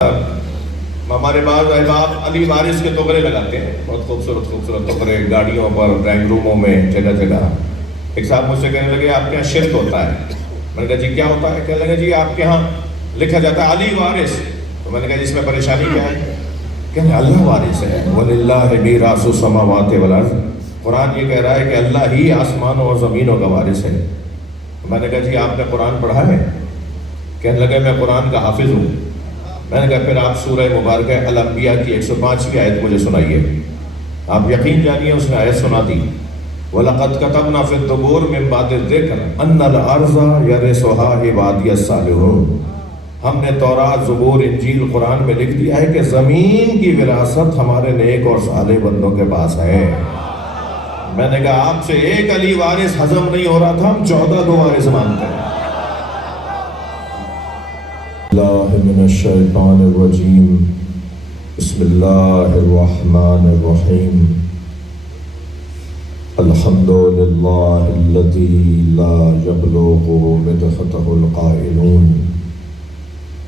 ہمارے بعض احباب علی وارث کے ٹکڑے لگاتے ہیں، بہت خوبصورت خوبصورت ٹکڑے گاڑیوں پر، ڈرائنگ روموں میں، جگہ جگہ۔ ایک صاحب مجھ سے کہنے لگے آپ کے یہاں شرک ہوتا ہے؟ میں نے کہا جی کیا ہوتا ہے؟ کہنے لگے جی آپ کے یہاں لکھا جاتا ہے علی وارث۔ تو میں نے کہا جس میں پریشانی کیا ہے؟ کہنے اللہ وارث ہے، وَلِلَّهِ مِيرَاثُ السَّمَاوَاتِ وَالْأَرْضِ۔ قرآن یہ کہہ رہا ہے کہ اللہ ہی آسمانوں اور زمینوں کا وارث ہے۔ میں نے کہا جی آپ نے قرآن پڑھا ہے؟ کہنے لگے میں قرآن کا حافظ ہوں۔ میں نے کہا پھر آپ سورہ مبارکہ الانبیاء کی 105ویں آیت مجھے سنائیے۔ آپ یقین جانیے اس نے آیت سنا دی، وَلَقَدْ كَتَبْنَا فِي الزُّبُورِ مِن بَعْدِ الذِّكْرِ أَنَّ الْأَرْضَ يَرِثُهَا عِبَادِيَ الصَّالِحُونَ۔ ہم نے تورات، زبور، انجیل، قرآن میں لکھ دیا ہے کہ زمین کی وراثت ہمارے نیک اور صالح بندوں کے پاس ہے۔ میں نے کہا آپ سے ایک علی وارث ہضم نہیں ہو رہا تھا، ہم 14 کو وارث مانتے ہیں۔ اللہ من الشیطان الرجیم، بسم اللہ الرحمن الرحیم۔ الحمدللہ الذی لا یبلغ مدحتہ القائلون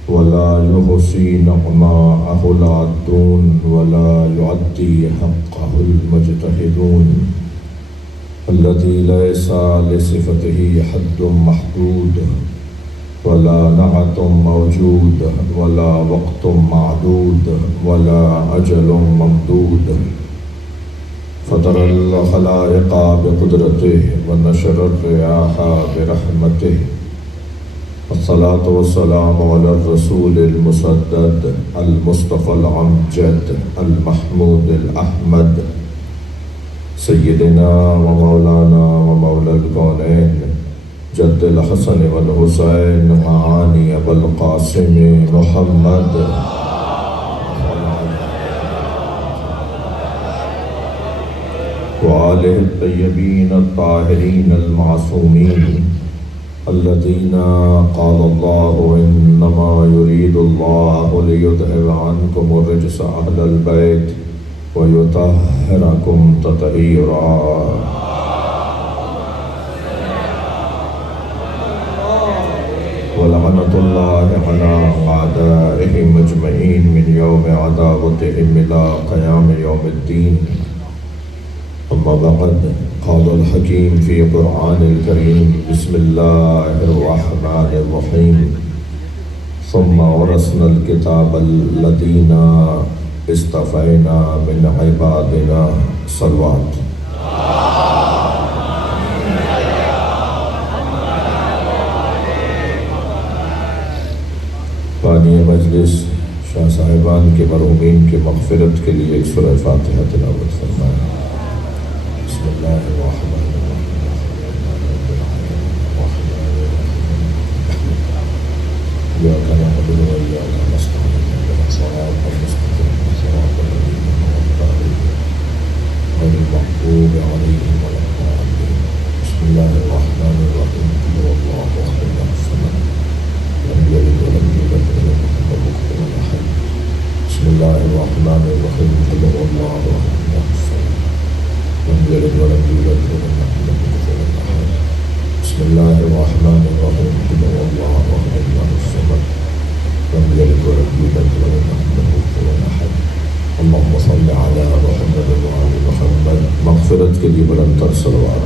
ولا یحصی نعماءہ العادون ولا یعدی حقہ المجتہدون، الذی لیس لصفتہ حد محدود ولا نعت موجود ولا وقت معدود ولا اجل ممدود، فطر الخلائق بقدرته ونشر الرياح برحمته، والصلاة والسلام على الرسول المسدد المصطفى الأمجد المحمود الأحمد، سيدنا ومولانا ومولى الكونين جد الحسن والحسین معانی ابو القاسم محمد وآلہ الطیبین الطاہرین المعصومین الذین قال اللہ انما یرید اللہ لیذہب عنکم الرجس اہل البیت ویطہرکم تطہیرا۔ ولعنت اللہ علی اعدائہم اجمعین من یوم عداوتہم الی قیام یوم الدین۔ اما بعد، قال الحکیم فی قرآن الکریم، بسم اللہ الرحمن الرحیم، ثم ورثنا الکتاب الذین اصطفینا من عبادنا صلوات۔ بانی مجلس شاہ صاحبان کے مرحومین کے مغفرت کے لیے ایک سورہ فاتحہ تلاوت فرمائیں۔ بسم اللہ الرحمن إياك نعبد وإياك نستعين اهدنا الصراط المستقيم صراط الذين أنعمت عليهم غير المغضوب عليهم ولا الضالين۔ بسم الله الرحمن الرحيم، قل هو الله أحد الله الصمد لم يلد ولم يولد ولم يكن له كفوا أحد۔ بسم الله الرحمن الرحيم، قل هو الله أحد الله الصمد لم يلد ولم يولد ولم يكن له كفوا أحد۔ بسم الله الرحمن الرحيم، قل هو الله أحد الله الصمد لم يلد ولم يولد ولم يكن له كفوا أحد۔ اللهم صل على محمد وآل محمد۔ مغفرت کے لیے بلند تر صلوات۔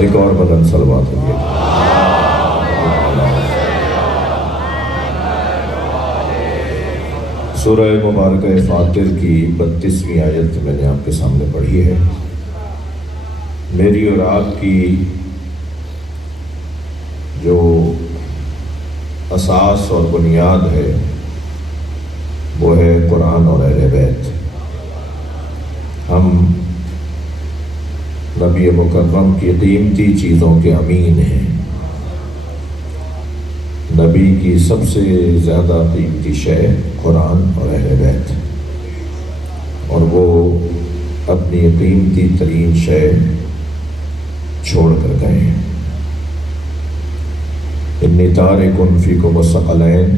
ایک اور بلند صلوات ہوگی۔ سورہ مبارکہ فاطر کی 32ویں آیت میں نے آپ کے سامنے پڑھی ہے۔ میری اور آپ کی جو اساس اور بنیاد ہے وہ ہے قرآن اور اہل بیت۔ ہم نبی مکرم کی قیمتی چیزوں کے امین ہیں۔ نبی کی سب سے زیادہ قیمتی شے قرآن اور اہل بیت، اور وہ اپنی قیمتی ترین شے چھوڑ کر گئے ہیں۔ انی تارک فیکم الثقلین،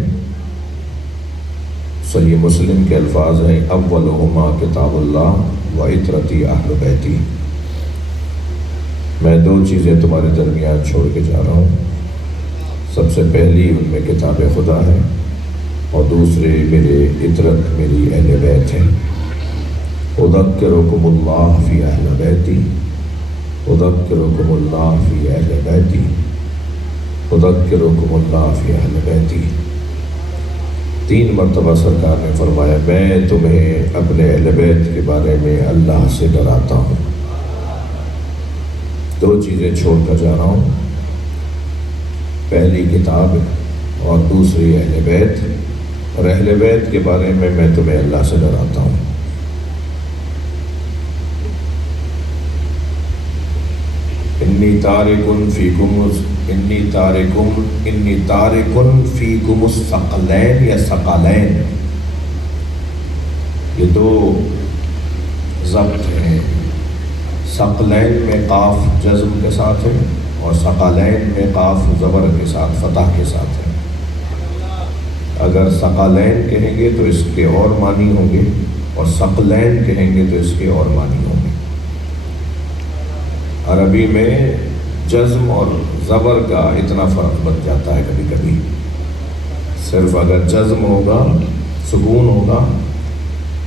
صحیح مسلم کے الفاظ ہیں، اولہما کتاب اللہ و عطرتی اہل بیتی۔ میں دو چیزیں تمہارے درمیان چھوڑ کے جا رہا ہوں. سب سے پہلی ان میں کتاب خدا ہے اور دوسرے میرے عطرت میری اہل بیت ہے. اذکرکم اللہ فی اہل بیتی، اذکرکم اللہ فی اہل بیتی، اذکرکم اللہ فی اہل بیتی. 3 مرتبہ سرکار نے فرمایا میں تمہیں اپنے اہل بیت کے بارے میں اللہ سے ڈراتا ہوں. 2 چیزیں چھوڑ کر جا رہا ہوں، پہلی کتاب اور دوسری اہل بیت، اور اہل بیت کے بارے میں تمہیں اللہ سے ڈراتا ہوں. انی تارکن فیکم الثقلین یا ثقلین، یہ 2 ضبط ہیں. ثقلین میں قاف جزم کے ساتھ ہے اور ثقلین میں قاف زبر کے ساتھ فتح کے ساتھ ہے. اگر ثقلین کہیں گے تو اس کے اور معنی ہوں گے اور ثقلین کہیں گے تو اس کے اور معنی ہوں گے. عربی میں جزم اور زبر کا اتنا فرق بن جاتا ہے کبھی کبھی. صرف اگر جزم ہوگا، سکون ہوگا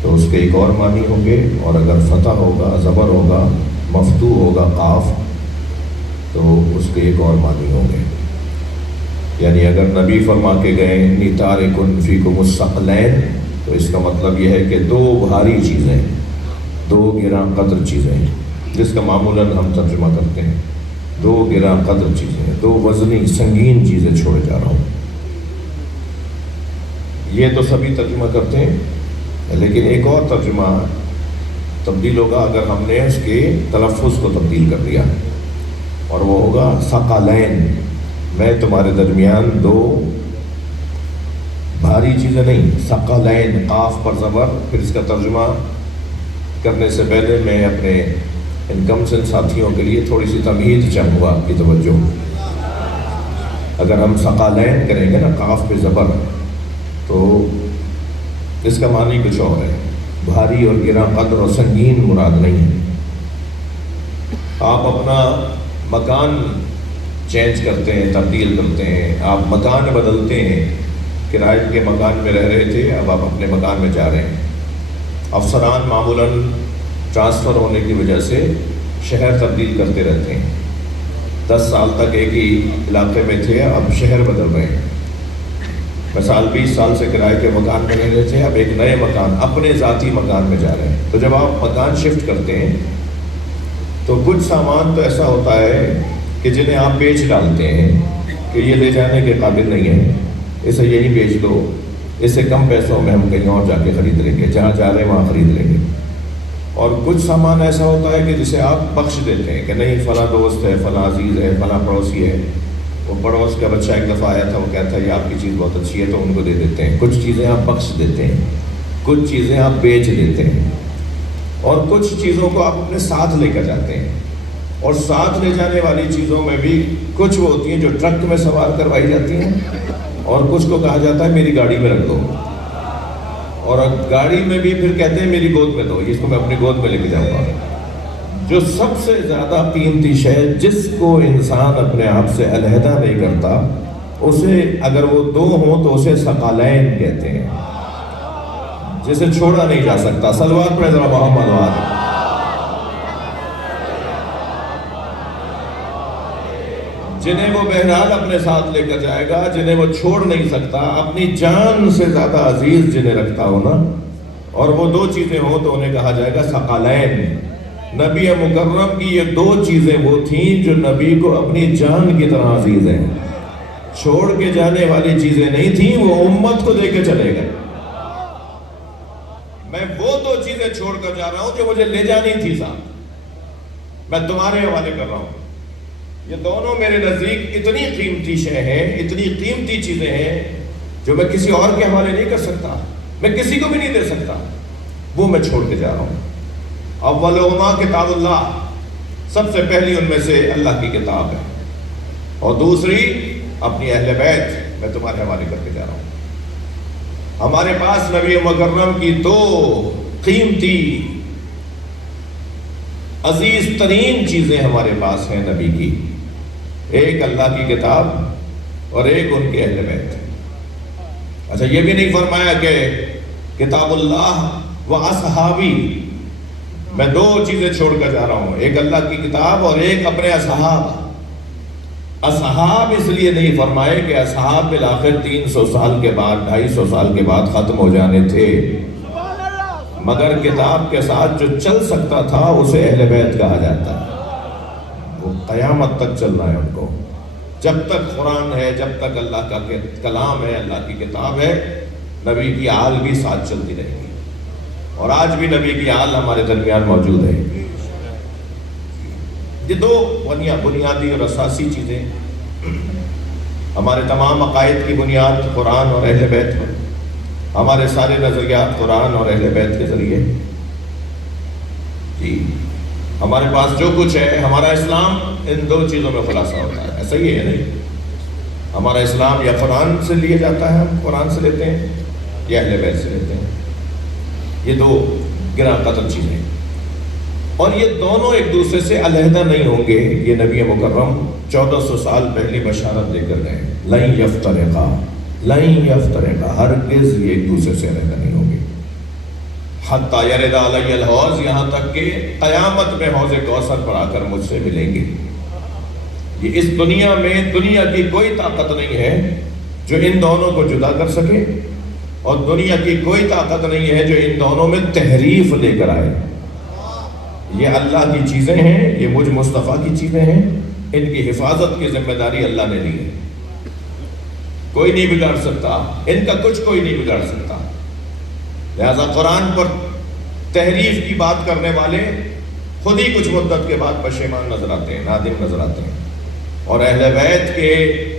تو اس کے ایک اور معنی ہوں گے، اور اگر فتح ہوگا، زبر ہوگا، مفتوح ہوگا قاف، تو اس کے ایک اور معنی ہوں گے. یعنی اگر نبی فرما کے گئے انی تارکن فیکم الثقلین تو اس کا مطلب یہ ہے کہ 2 بھاری چیزیں، 2 گراں قدر چیزیں، جس کا معمولاً ہم ترجمہ کرتے ہیں 2 گراں قدر چیزیں، 2 وزنی سنگین چیزیں چھوڑے جا رہا ہوں. یہ تو سبھی ترجمہ کرتے ہیں، لیکن ایک اور ترجمہ تبدیل ہوگا اگر ہم نے اس کے تلفظ کو تبدیل کر دیا، اور وہ ہوگا ثقلین. میں تمہارے درمیان 2 بھاری چیزیں نہیں، ثقلین قاف پر زبر. پھر اس کا ترجمہ کرنے سے پہلے میں اپنے ان کم سن ساتھیوں کے لیے تھوڑی سی تمہید چاہوں گا آپ کی توجہ. اگر ہم ثقلین کریں گے نا قاف پہ زبر تو اس کا معنی کچھ اور ہے. بھاری اور گراں قدر اور سنگین مراد نہیں ہے. آپ اپنا مکان چینج کرتے ہیں، تبدیل کرتے ہیں، آپ مکان بدلتے ہیں. کرائے کے مکان میں رہ رہے تھے، اب آپ اپنے مکان میں جا رہے ہیں. افسران معمولاً ٹرانسفر ہونے کی وجہ سے شہر تبدیل کرتے رہتے ہیں. 10 سال تک ایک ہی علاقے میں تھے، اب شہر بدل رہے ہیں. مثال 20 سال سے کرائے کے مکان میں رہ رہے تھے، اب ایک نئے مکان، اپنے ذاتی مکان میں جا رہے ہیں. تو جب آپ مکان شفٹ کرتے ہیں تو کچھ سامان تو ایسا ہوتا ہے کہ جنہیں آپ بیچ ڈالتے ہیں کہ یہ لے جانے کے قابل نہیں ہے، اسے یہی بیچ دو، اس سے کم پیسوں میں ہم کہیں اور جا کے خرید لیں گے، جہاں جا رہے ہیں وہاں خرید لیں گے. اور کچھ سامان ایسا ہوتا ہے کہ جسے آپ بخش دیتے ہیں کہ نہیں فلاں دوست ہے، فلاں عزیز ہے، فلاں پڑوسی ہے، وہ پڑوس کا بچہ ایک دفعہ آیا تھا، وہ کہتا ہے یہ آپ کی چیز بہت اچھی ہے تو ان کو دے دیتے ہیں. کچھ چیزیں آپ بخش دیتے ہیں، کچھ چیزیں آپ بیچ دیتے ہیں، اور کچھ چیزوں کو آپ اپنے ساتھ لے کر جاتے ہیں. اور ساتھ لے جانے والی چیزوں میں بھی کچھ وہ ہوتی ہیں جو ٹرک میں سوار کروائی جاتی ہیں، اور کچھ کو کہا جاتا ہے میری گاڑی میں رکھ دو، اور گاڑی میں بھی پھر کہتے ہیں میری گود میں دو، اس کو میں اپنی گود میں لے کے جاؤں گا. جو سب سے زیادہ قیمتی شے جس کو انسان اپنے آپ سے علیحدہ نہیں کرتا، اسے اگر وہ 2 ہوں تو اسے ثقلین کہتے ہیں، جسے چھوڑا نہیں جا سکتا. صلوات پڑھیں ذرا محمد وآلہ. جنہیں وہ بہرحال اپنے ساتھ لے کر جائے گا، جنہیں وہ چھوڑ نہیں سکتا، اپنی جان سے زیادہ عزیز جنہیں رکھتا ہو نا، اور وہ 2 چیزیں ہوں تو انہیں کہا جائے گا ثقلین. نبی مکرم کی یہ 2 چیزیں وہ تھیں جو نبی کو اپنی جان کی طرح عزیز ہیں. چھوڑ کے جانے والی چیزیں نہیں تھیں، وہ امت کو دے کے چلے گئے. میں وہ 2 چیزیں چھوڑ کر جا رہا ہوں جو مجھے لے جانی تھی ساتھ، میں تمہارے حوالے کر رہا ہوں. یہ دونوں میرے نزدیک اتنی قیمتی شے ہیں، اتنی قیمتی چیزیں ہیں جو میں کسی اور کے حوالے نہیں کر سکتا، میں کسی کو بھی نہیں دے سکتا. وہ میں چھوڑ کے جا رہا ہوں. اولہما کتاب اللہ، سب سے پہلی ان میں سے اللہ کی کتاب ہے، اور دوسری اپنی اہل بیت میں تمہارے حوالے کر کے جا رہا ہوں. ہمارے پاس نبی مکرم کی 2 قیمتی عزیز ترین چیزیں ہمارے پاس ہیں نبی کی، ایک اللہ کی کتاب اور ایک ان کے اہل بیت۔ اچھا یہ بھی نہیں فرمایا کہ کتاب اللہ و اصحابی، میں دو چیزیں چھوڑ کر جا رہا ہوں، ایک اللہ کی کتاب اور ایک اپنے اصحاب۔ اصحاب اس لیے نہیں فرمائے کہ اصحاب بالآخر 300 سال کے بعد 250 سال کے بعد ختم ہو جانے تھے، مگر کتاب کے ساتھ جو چل سکتا تھا اسے اہل بیت کہا جاتا ہے۔ وہ قیامت تک چلنا ہے ان کو، جب تک قرآن ہے، جب تک اللہ کا کلام ہے، اللہ کی کتاب ہے، نبی کی آل بھی ساتھ چلتی رہے گی، اور آج بھی نبی کی آل ہمارے درمیان موجود ہے۔ یہ دو بنیادی اور اساسی چیزیں، ہمارے تمام عقائد کی بنیاد قرآن اور اہل بیت پر، ہمارے سارے نظریات قرآن اور اہل بیت کے ذریعے۔ جی ہمارے پاس جو کچھ ہے، ہمارا اسلام ان دو چیزوں میں خلاصہ ہوتا ہے، ایسا ہی ہے نہیں؟ ہمارا اسلام یا قرآن سے لیا جاتا ہے، ہم قرآن سے لیتے ہیں، یا اہل بیت سے لیتے ہیں۔ یہ دو گراں قدر چیزیں، اور یہ دونوں ایک دوسرے سے علیحدہ نہیں ہوں گے۔ یہ نبی مکرم 1400 سال پہلی بشارت دے کر گئے، لن یفترقا، لن یفترقا، ہرگز یہ ایک دوسرے سے علیحدہ نہیں ہوں گے۔ حتی یرد علی الحوض، یہاں تک کہ قیامت میں حوض کوثر پر آ کر مجھ سے ملیں گے۔ یہ اس دنیا میں دنیا کی کوئی طاقت نہیں ہے جو ان دونوں کو جدا کر سکے، اور دنیا کی کوئی طاقت نہیں ہے جو ان دونوں میں تحریف لے کر آئے۔ یہ اللہ کی چیزیں ہیں، یہ مجھ مصطفیٰ کی چیزیں ہیں، ان کی حفاظت کی ذمہ داری اللہ نے لی ہے، کوئی نہیں بگاڑ سکتا، ان کا کچھ کوئی نہیں بگاڑ سکتا۔ لہذا قرآن پر تحریف کی بات کرنے والے خود ہی کچھ مدت کے بعد پشیمان نظر آتے ہیں، نادم نظر آتے ہیں، اور اہل بیت کے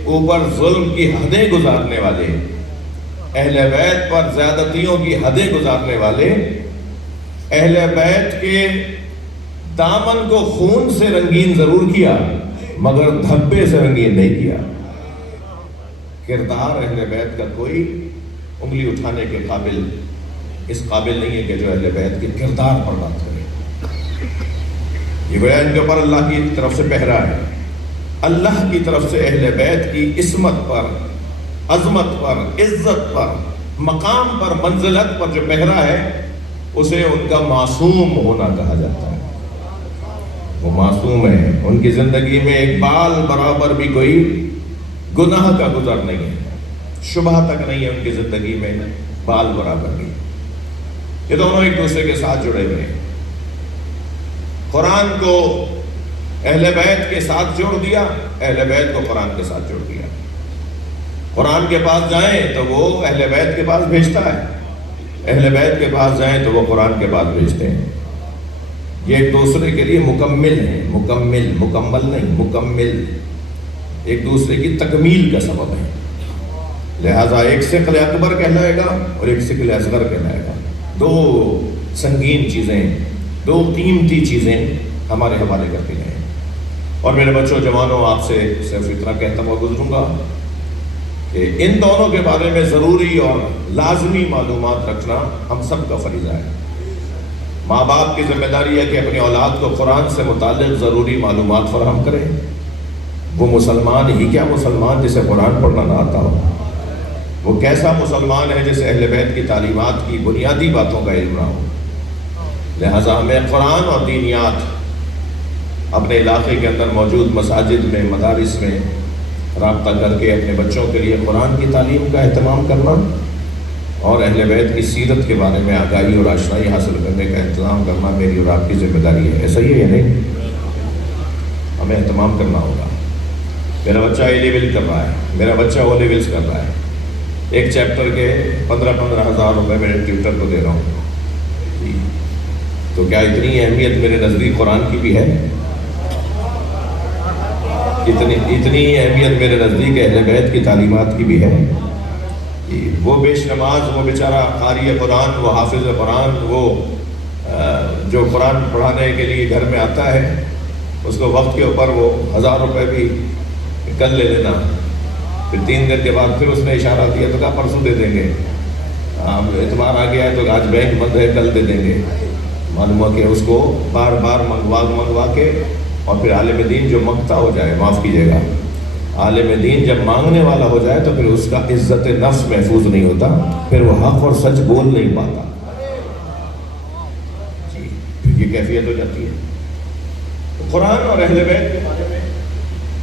اوپر ظلم کی حدیں گزارنے والے، اہل بیت پر زیادتیوں کی حدیں گزارنے والے، اہل بیت کے دامن کو خون سے رنگین ضرور کیا مگر دھبے سے رنگین نہیں کیا۔ کردار اہل بیت کا کوئی انگلی اٹھانے کے قابل، اس قابل نہیں ہے کہ جو اہل بیت کے کردار پر بات کرے۔ یہ گویا ان کے اوپر اللہ کی طرف سے پہرا ہے، اللہ کی طرف سے اہل بیت کی عصمت پر، عظمت پر، عزت پر، مقام پر، منزلت پر جو پہرا ہے، اسے ان کا معصوم ہونا کہا جاتا ہے۔ وہ معصوم ہے، ان کی زندگی میں ایک بال برابر بھی کوئی گناہ کا گزر نہیں ہے، شبہ تک نہیں ہے ان کی زندگی میں بال برابر بھی۔ یہ دونوں ایک دوسرے کے ساتھ جڑے ہوئے ہیں۔ قرآن کو اہل بیت کے ساتھ جوڑ دیا، اہل بیت کو قرآن کے ساتھ جوڑ دیا۔ قرآن کے پاس جائیں تو وہ اہل بیت کے پاس بھیجتا ہے، اہل بیت کے پاس جائیں تو وہ قرآن کے پاس بھیجتے ہیں۔ یہ ایک دوسرے کے لیے مکمل ہیں، مکمل، مکمل نہیں، مکمل، ایک دوسرے کی تکمیل کا سبب ہے۔ لہذا ایک ثقل اکبر کہلائے گا اور ایک ثقل اصغر کہلائے گا۔ دو سنگین چیزیں، دو قیمتی چیزیں ہمارے حوالے کرتی ہیں۔ اور میرے بچوں جوانوں، آپ سے صرف اتنا کہتا ہوا گزروں گا کہ ان دونوں کے بارے میں ضروری اور لازمی معلومات رکھنا ہم سب کا فریضہ ہے۔ ماں باپ کی ذمہ داری ہے کہ اپنی اولاد کو قرآن سے متعلق ضروری معلومات فراہم کریں۔ وہ مسلمان ہی کیا مسلمان جسے قرآن پڑھنا نہ آتا ہو؟ وہ کیسا مسلمان ہے جسے اہل بیت کی تعلیمات کی بنیادی باتوں کا علم نہ ہو؟ لہٰذا ہمیں قرآن اور دینیات اپنے علاقے کے اندر موجود مساجد میں، مدارس میں رابطہ کر کے اپنے بچوں کے لیے قرآن کی تعلیم کا اہتمام کرنا اور اہل بیت کی سیرت کے بارے میں آگاہی اور آشنائی حاصل کرنے کا انتظام کرنا میری اور آپ کی ذمہ داری ہے۔ ایسا ہی ہے نہیں؟ ہمیں اہتمام کرنا ہوگا۔ میرا بچہ اے لیول کر رہا ہے، میرا بچہ او لیولز کر رہا ہے، ایک چیپٹر کے 15 ہزار روپے میرے ٹیوٹر کو دے رہا ہوں، تو کیا اتنی اہمیت میرے نزدیک قرآن کی بھی ہے؟ اتنی اہمیت میرے نزدیک اہل بیت کی تعلیمات کی بھی ہے؟ وہ بیش نماز، وہ بیچارہ قاری قرآن، وہ حافظ قرآن، وہ جو قرآن پڑھانے کے لیے گھر میں آتا ہے، اس کو وقت کے اوپر وہ 1000 روپے بھی کل لے لینا، پھر 3 دن کے بعد پھر اس نے اشارہ دیا تو کہا پرسوں دے دیں گے، اتوار آ گیا ہے تو آج بینک بند ہے کل دے دیں گے۔ معلوم ہوا کہ اس کو بار بار منگوا کے اور پھر عالم دین جو مانگتا ہو جائے، معاف کیجیے گا، عالم دین جب مانگنے والا ہو جائے تو پھر اس کا عزت نفس محفوظ نہیں ہوتا، پھر وہ حق اور سچ بول نہیں پاتا جی، پھر یہ کیفیت ہو جاتی ہے۔ تو قرآن اور اہل بیت کے بارے میں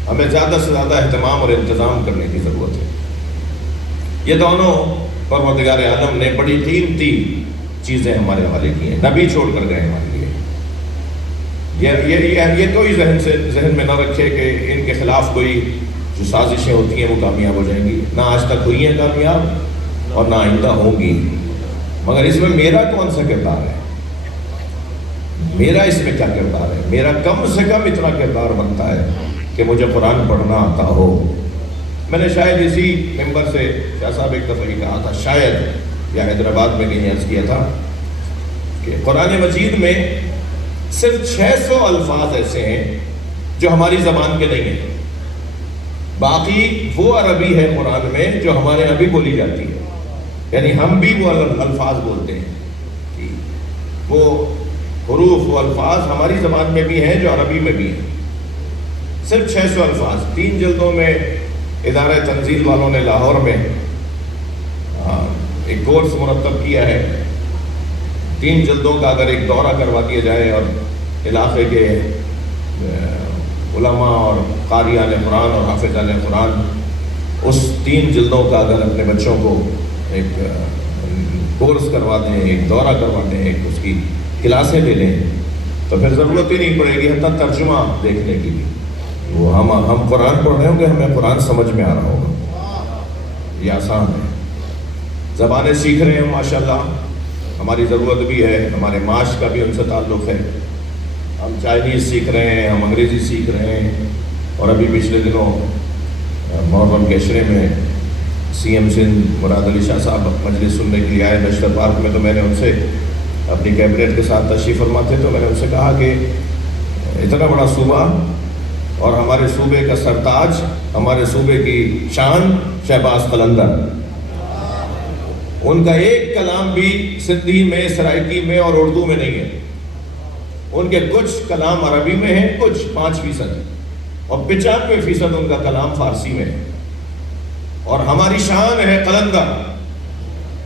ہمیں زیادہ سے زیادہ اہتمام اور انتظام کرنے کی ضرورت ہے۔ یہ دونوں پروردگار عالم نے بڑی قیمتی چیزیں ہمارے حوالے کی ہیں، نبی چھوڑ کر گئے ہمارے لیے۔ یہ کوئی ذہن میں نہ رکھے کہ ان کے خلاف کوئی جو سازشیں ہوتی ہیں وہ کامیاب ہو جائیں گی، نہ آج تک ہوئی ہیں کامیاب اور نہ آئندہ ہوں گی، مگر اس میں میرا کون سا کردار ہے، میرا اس میں کیا کردار ہے؟ میرا کم سے کم اتنا کردار بنتا ہے کہ مجھے قرآن پڑھنا آتا ہو۔ میں نے شاید اسی ممبر سے شاہ صاحب ایک دفعہ یہ کہا تھا، شاید یا حیدرآباد میں کہیں عرض کیا تھا کہ قرآن مجید میں صرف 600 الفاظ ایسے ہیں جو ہماری زبان کے نہیں ہیں، باقی وہ عربی ہے قرآن میں جو ہمارے یہاں بھی بولی جاتی ہے، یعنی ہم بھی وہ الفاظ بولتے ہیں، وہ حروف و الفاظ ہماری زبان میں بھی ہیں جو عربی میں بھی ہیں۔ صرف 600 الفاظ 3 جلدوں میں ادارہ تنزیل والوں نے لاہور میں ایک کورس مرتب کیا ہے، 3 جلدوں کا اگر ایک دورہ کروا دیا جائے اور علاقے کے علماء اور قاریان قرآن اور حافظان قرآن اس 3 جلدوں کا اگر اپنے بچوں کو ایک کورس کروا دیں، ایک دورہ کروا دیں، ایک اس کی کلاسیں لے لیں، تو پھر ضرورت ہی نہیں پڑے گی حتیٰ ترجمہ دیکھنے کی بھی۔ وہ ہم قرآن پڑھ رہے ہوں گے، ہمیں قرآن سمجھ میں آ رہا ہوگا، یہ آسان ہے۔ زبانیں سیکھ رہے ہیں ماشاءاللہ، ہماری ضرورت بھی ہے، ہمارے معاش کا بھی ان سے تعلق ہے، ہم چائنیز سیکھ رہے ہیں، ہم انگریزی سیکھ رہے ہیں، اور ابھی پچھلے دنوں محرم کے عشرے میں سی ایم سندھ مراد علی شاہ صاحب مجلس سننے کے لیے آئے نشتر پارک میں، تو میں نے ان سے اپنی کیبنٹ کے ساتھ تشریف فرما تھے، تو میں نے ان سے کہا کہ اتنا بڑا صوبہ اور ہمارے صوبے کا سرتاج، ہمارے صوبے کی شان شہباز قلندر، ان کا ایک کلام بھی سندھی میں، سرائکی میں اور اردو میں نہیں ہے، ان کے کچھ کلام عربی میں ہیں، کچھ 5% اور 95% ان کا کلام فارسی میں ہے، اور ہماری شان ہے قلندر،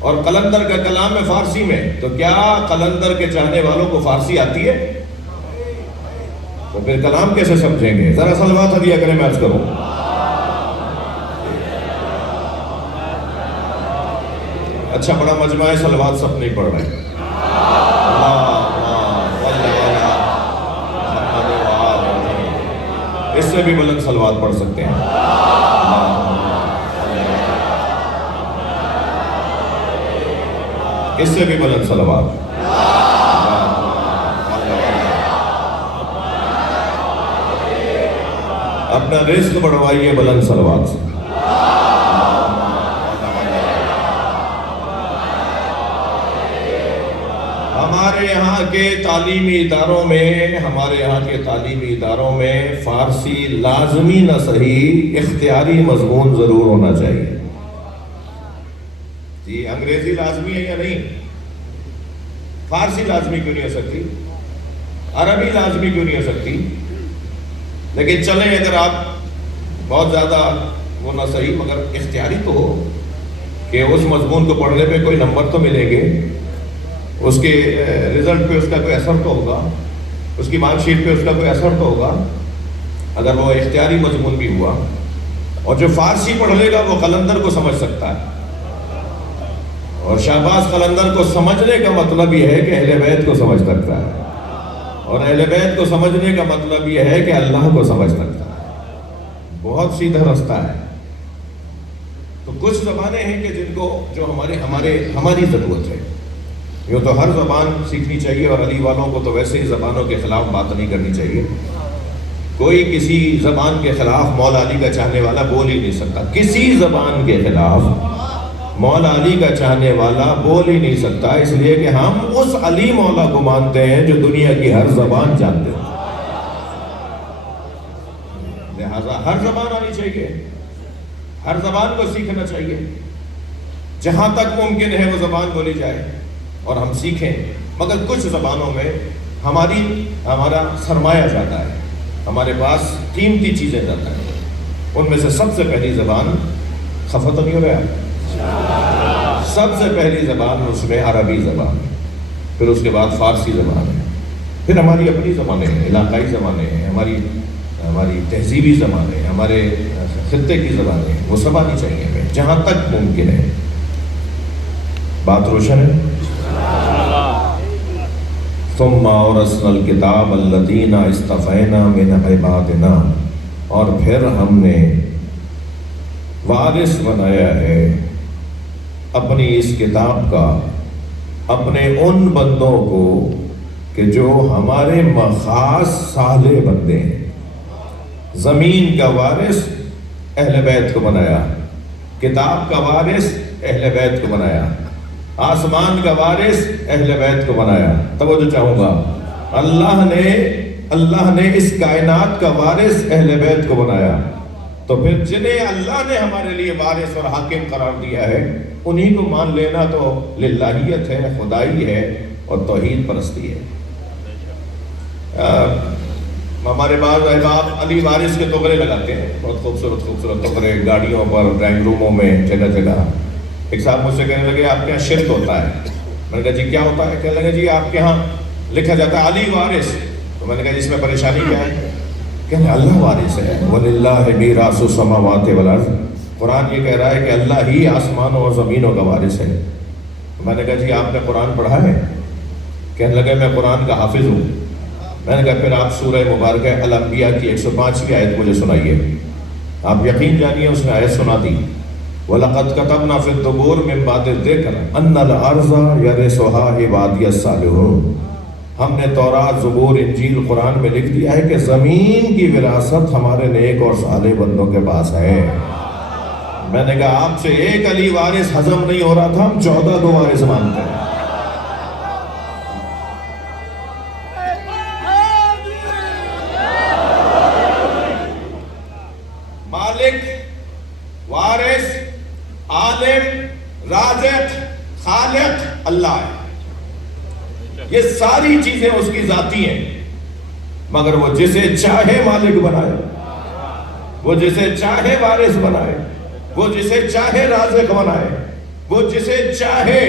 اور قلندر کا کلام ہے فارسی میں، تو کیا قلندر کے چاہنے والوں کو فارسی آتی ہے؟ تو پھر کلام کیسے سمجھیں گے؟ ذرا صلوات ہدیہ کریں، میں عرض کروں۔ اچھا بڑا مجمع ہے، صلوات سب نہیں پڑھ رہے، اس سے بھی بلند صلوات پڑھ سکتے ہیں۔ اس سے بھی بلند صلوات۔ اپنا رزق بڑھوائیے بلند صلوات سے۔ ہمارے یہاں کے تعلیمی اداروں میں فارسی لازمی نہ صحیح اختیاری مضمون ضرور ہونا چاہیے جی۔ انگریزی لازمی ہے یا نہیں؟ فارسی لازمی کیوں نہیں ہو سکتی؟ عربی لازمی کیوں نہیں ہو سکتی؟ لیکن چلیں اگر آپ بہت زیادہ وہ نہ صحیح مگر اختیاری تو ہو کہ اس مضمون کو پڑھنے پہ کوئی نمبر تو ملیں گے، اس کے رزلٹ پہ اس کا کوئی اثر تو ہوگا، اس کی مارک شیٹ پہ اس کا کوئی اثر تو ہوگا، اگر وہ اختیاری مضمون بھی ہوا۔ اور جو فارسی پڑھ لے گا وہ قلندر کو سمجھ سکتا ہے، اور شہباز قلندر کو سمجھنے کا مطلب یہ ہے کہ اہل بیت کو سمجھ سکتا ہے، اور اہل بیت کو سمجھنے کا مطلب یہ ہے کہ اللہ کو سمجھ سکتا ہے۔ بہت سیدھا رستہ ہے۔ تو کچھ زبانیں ہیں کہ جن کو جو ہماری ضرورت ہے، یوں تو ہر زبان سیکھنی چاہیے، اور علی والوں کو تو ویسے ہی زبانوں کے خلاف بات نہیں کرنی چاہیے۔ کوئی کسی زبان کے خلاف مولا علی کا چاہنے والا بول ہی نہیں سکتا، کسی زبان کے خلاف مولا علی کا چاہنے والا بول ہی نہیں سکتا، اس لیے کہ ہم اس علی مولا کو مانتے ہیں جو دنیا کی ہر زبان جانتے ہیں۔ لہذا ہر زبان آنی چاہیے، ہر زبان کو سیکھنا چاہیے، جہاں تک ممکن ہے وہ زبان بولی جائے اور ہم سیکھیں۔ مگر کچھ زبانوں میں ہمارا سرمایہ جاتا ہے، ہمارے پاس قیمتی چیزیں جاتا ہے۔ ان میں سے سب سے پہلی زبان، خفا تو نہیں ہو رہا، سب سے پہلی زبان اس میں عربی زبان، پھر اس کے بعد فارسی زبان ہے، پھر ہماری اپنی زبانیں ہیں، علاقائی زبانیں ہیں، ہماری تہذیبی زبانیں، ہمارے خطے کی زبانیں، وہ سب آنی چاہیے ہمیں جہاں تک ممکن ہے۔ بات روشن ہے؟ ثم اورثنا الکتاب الذین اصطفینا من عبادنا، اور پھر ہم نے وارث بنایا ہے اپنی اس کتاب کا اپنے ان بندوں کو کہ جو ہمارے خاص صالح بندے ہیں۔ زمین کا وارث اہل بیت کو بنایا، کتاب کا وارث اہل بیت کو بنایا، آسمان کا وارث اہل بیت کو بنایا۔ توجہ چاہوں گا، اللہ نے اس کائنات کا وارث اہل بیت کو بنایا، تو پھر جنہیں اللہ نے ہمارے لیے وارث اور حاکم قرار دیا ہے انہی کو مان لینا تو للہیت ہے، خدائی ہے اور توحید پرستی ہے۔ ہمارے بعض احباب علی وارث کے تغرے لگاتے ہیں، بہت خوبصورت تغرے گاڑیوں پر، ڈرائنگ روموں میں، جگہ جگہ۔ ایک صاحب مجھ سے کہنے لگے آپ کے یہاں شرک ہوتا ہے۔ میں نے کہا جی کیا ہوتا ہے؟ کہنے لگے جی آپ کے یہاں لکھا جاتا ہے علی وارث۔ تو میں نے کہا جی اس میں پریشانی کیا ہے؟ کہنے اللہ وارث ہے، وَلِلَّهِ مِيرَاثُ السَّمَاوَاتِ وَالْأَرْضِ۔ قرآن یہ کہہ رہا ہے کہ اللہ ہی آسمانوں اور زمینوں کا وارث ہے۔ میں نے کہا جی آپ نے قرآن پڑھا ہے؟ کہنے لگے میں قرآن کا حافظ ہوں۔ میں نے کہا پھر آپ سورہ مبارکہ الانبیاء کی 105ویں آیت مجھے سنائیے۔ آپ یقین جانیے اس نے آیت سنا دی، وَلَقَدْ كَتَبْنَا فِي الزُّبُورِ مِن بَعْدِ الذِّكْرِ أَنَّ الْأَرْضَ يَرِثُهَا عِبَادِيَ الصَّالِحُونَ۔ ہم نے تورات، زبور، انجیل، قرآن میں لکھ دیا ہے کہ زمین کی وراثت ہمارے نیک اور صالح بندوں کے پاس ہے۔ میں نے کہا آپ سے ایک علی وارث ہضم نہیں ہو رہا تھا، ہم 14 کو وارث مانتے ہیں۔ مالک، وارث، عالم، رازق، خالق اللہ ہے۔ یہ ساری چیزیں اس کی ذاتی ہیں، مگر وہ جسے چاہے مالک بنائے، وہ جسے چاہے وارث بنائے، وہ جسے چاہے رازق بنائے، وہ جسے چاہے